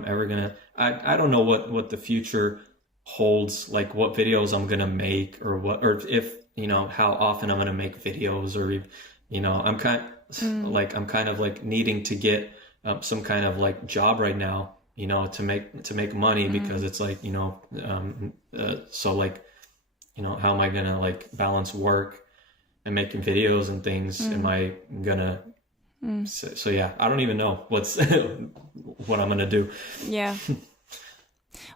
ever gonna. I don't know what the future holds, like what videos I'm gonna make, or if, you know, how often I'm gonna make videos, or, you know, I'm kind of like needing to get some kind of like job right now, you know, to make money, because it's like, you know, so like, you know, how am I gonna like balance work and making videos and things? Am I gonna so yeah, I don't even know what I'm gonna do. Yeah.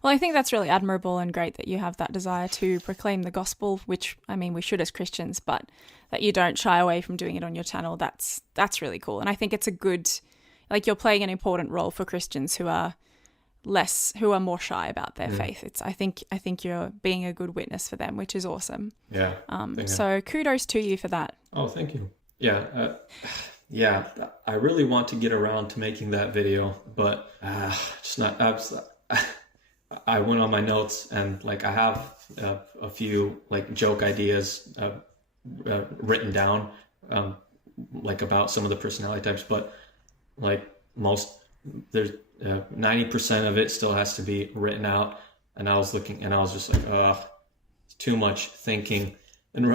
Well, I think that's really admirable and great that you have that desire to proclaim the gospel, which, I mean, we should as Christians, but that you don't shy away from doing it on your channel. That's really cool. And I think it's a good, like, you're playing an important role for Christians who are more shy about their faith. I think you're being a good witness for them, which is awesome. Yeah. So kudos to you for that. Oh, thank you. Yeah. Yeah. I really want to get around to making that video, but just not. I went on my notes, and like I have a few like joke ideas written down, like about some of the personality types, but like there's 90% of it still has to be written out. And I was looking, and I was just like, it's too much thinking, and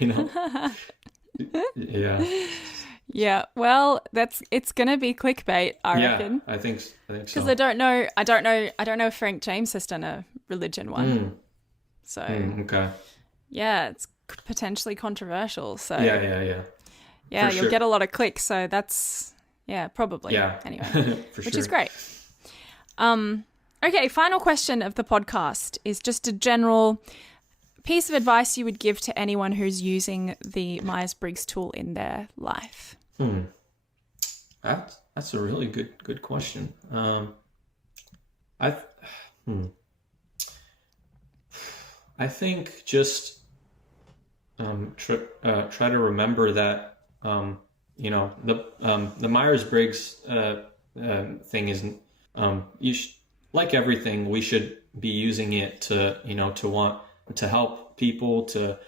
you know, yeah. Yeah, well, it's gonna be clickbait, I reckon. I think so. Because I don't know if Frank James has done a religion one. So okay. Yeah, it's potentially controversial. So yeah. Yeah, For you'll sure. get a lot of clicks. So that's probably. Yeah. Anyway, For which sure. is great. Okay, final question of the podcast is just a general piece of advice you would give to anyone who's using the Myers-Briggs tool in their life. That's a really good question. I think just try to remember that you know, the Myers-Briggs thing isn't like everything, we should be using it to, you know, to help people, to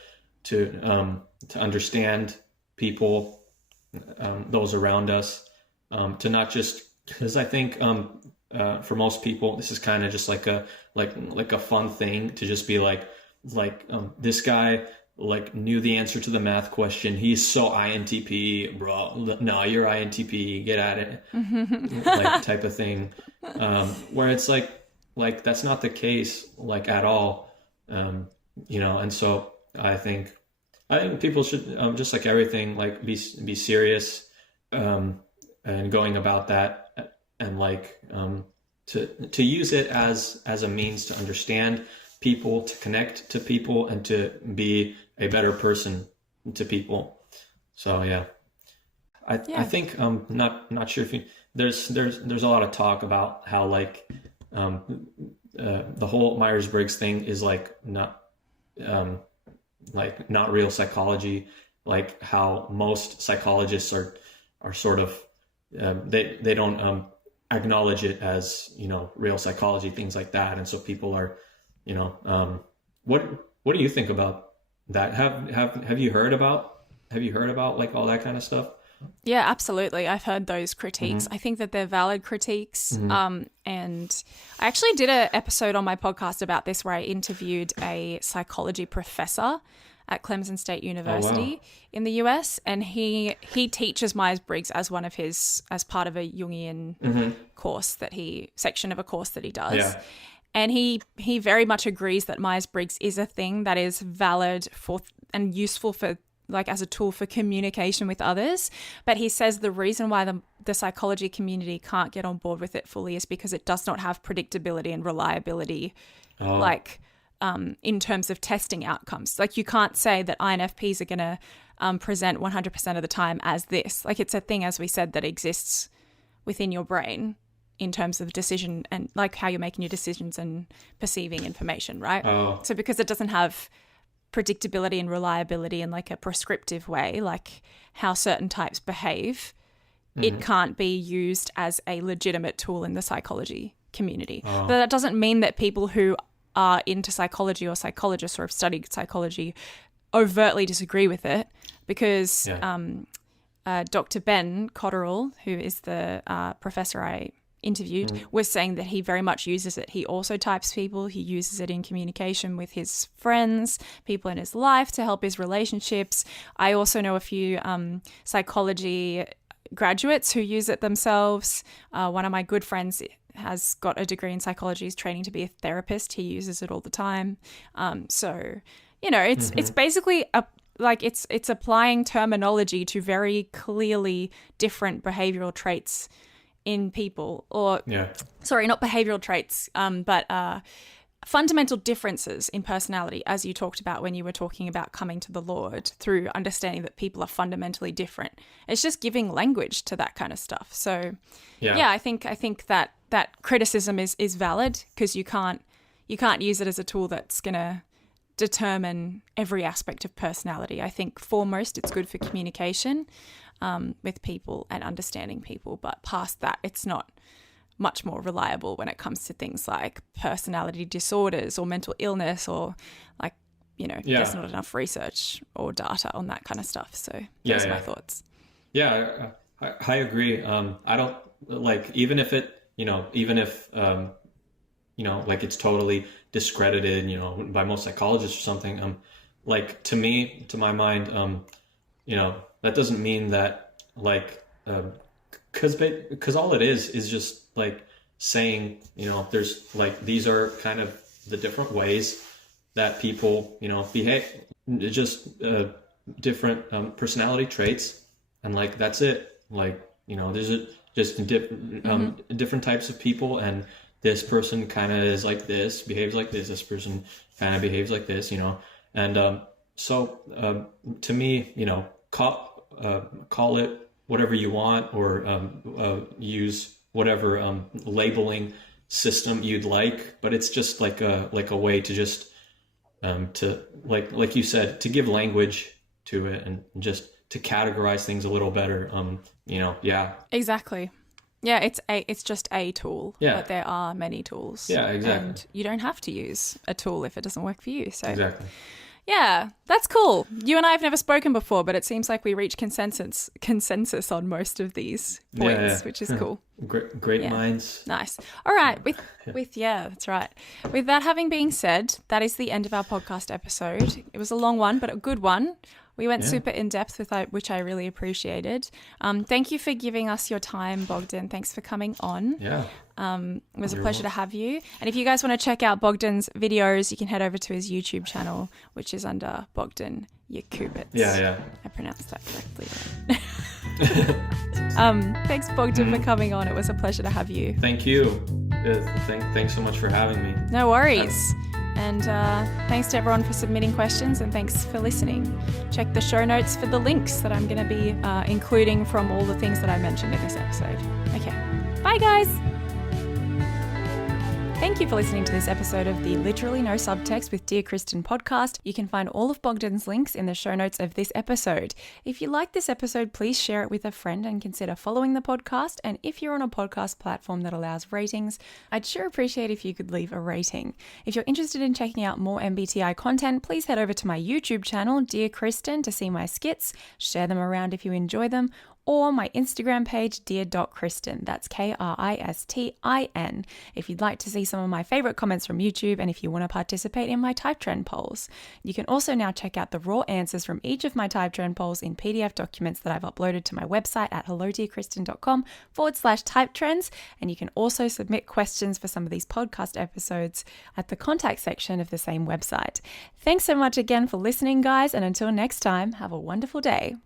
understand people, those around us, to not just, because I think for most people this is kind of just like a fun thing to just be like this guy like knew the answer to the math question, he's so INTP, bro, no, you're INTP, get at it, like type of thing, where it's like that's not the case, like, at all, you know. And so I think I think people should just like everything, like be serious and going about that, and like to use it as a means to understand people, to connect to people, and to be a better person to people. So yeah. I think not sure if you, there's a lot of talk about how like the whole Myers-Briggs thing is like not real psychology, like how most psychologists are sort of they don't acknowledge it as, you know, real psychology, things like that. And so people are, you know, what do you think about that? Have you heard about like all that kind of stuff? Yeah, absolutely. I've heard those critiques. I think that they're valid critiques. And I actually did an episode on my podcast about this where I interviewed a psychology professor at Clemson State University in the US, and he teaches Myers-Briggs as one of his, as part of a Jungian course section of a course that he does. Yeah. And he very much agrees that Myers-Briggs is a thing that is valid for and useful for, like, as a tool for communication with others. But he says the reason why the psychology community can't get on board with it fully is because it does not have predictability and reliability, in terms of testing outcomes. Like, you can't say that INFPs are going to present 100% of the time as this. Like, it's a thing, as we said, that exists within your brain in terms of decision and like how you're making your decisions and perceiving information, right? So because it doesn't have predictability and reliability in like a prescriptive way, like how certain types behave, it can't be used as a legitimate tool in the psychology community. But that doesn't mean that people who are into psychology or psychologists or have studied psychology overtly disagree with it, because Dr. Ben Cotterill, who is the professor I interviewed, was saying that he very much uses it. He also types people. He uses it in communication with his friends, people in his life, to help his relationships. I also know a few psychology graduates who use it themselves. One of my good friends has got a degree in psychology, is training to be a therapist. He uses it all the time. So, you know, it's basically it's applying terminology to very clearly different behavioral traits in people, or sorry, not behavioral traits, but fundamental differences in personality, as you talked about when you were talking about coming to the Lord, through understanding that people are fundamentally different. It's just giving language to that kind of stuff. So I think that criticism is valid, because you can't use it as a tool that's going to determine every aspect of personality. I think foremost it's good for communication with people and understanding people, but past that it's not much more reliable when it comes to things like personality disorders or mental illness, or like, you know, there's not enough research or data on that kind of stuff. So those are my thoughts. Yeah, I agree. I don't like, even if like it's totally discredited, you know, by most psychologists or something, like to my mind, you know, that doesn't mean that like, because all it is just like saying, you know, there's like, these are kind of the different ways that people, you know, behave, just different personality traits, and like that's it. Like, you know, there's just different types of people, and this person kind of is like this, behaves like this person kind of behaves like this, you know. And so to me, you know, call it whatever you want, or use whatever labeling system you'd like, but it's just like a way to just to like you said, to give language to it, and just to categorize things a little better. You know, exactly. Yeah, it's just a tool, but there are many tools. Yeah, exactly. And you don't have to use a tool if it doesn't work for you. So exactly. Yeah, that's cool. You and I have never spoken before, but it seems like we reach consensus on most of these points, which is cool. Great minds. Nice. All right. That's right. With that having been said, that is the end of our podcast episode. It was a long one, but a good one. We went Yeah. super in depth with that, which I really appreciated. Thank you for giving us your time, Bogdan. Thanks for coming on. Yeah. It was a pleasure to have you. And if you guys want to check out Bogdan's videos, you can head over to his YouTube channel, which is under Bogdan Yakubets. Yeah. I pronounced that correctly. Thanks, Bogdan, for coming on. It was a pleasure to have you. Thank you. Thanks so much for having me. No worries. And thanks to everyone for submitting questions, and thanks for listening. Check the show notes for the links that I'm going to be including from all the things that I mentioned in this episode. Okay. Bye, guys. Thank you for listening to this episode of the Literally No Subtext with Dear Kristen podcast. You can find all of Bogdan's links in the show notes of this episode. If you like this episode, please share it with a friend and consider following the podcast. And if you're on a podcast platform that allows ratings, I'd sure appreciate if you could leave a rating. If you're interested in checking out more MBTI content, please head over to my YouTube channel, Dear Kristen, to see my skits, share them around if you enjoy them, or my Instagram page, dear.kristen. That's Kristin. If you'd like to see some of my favorite comments from YouTube and if you want to participate in my type trend polls. You can also now check out the raw answers from each of my type trend polls in PDF documents that I've uploaded to my website at hellodearkristen.com/type trends. And you can also submit questions for some of these podcast episodes at the contact section of the same website. Thanks so much again for listening, guys. And until next time, have a wonderful day.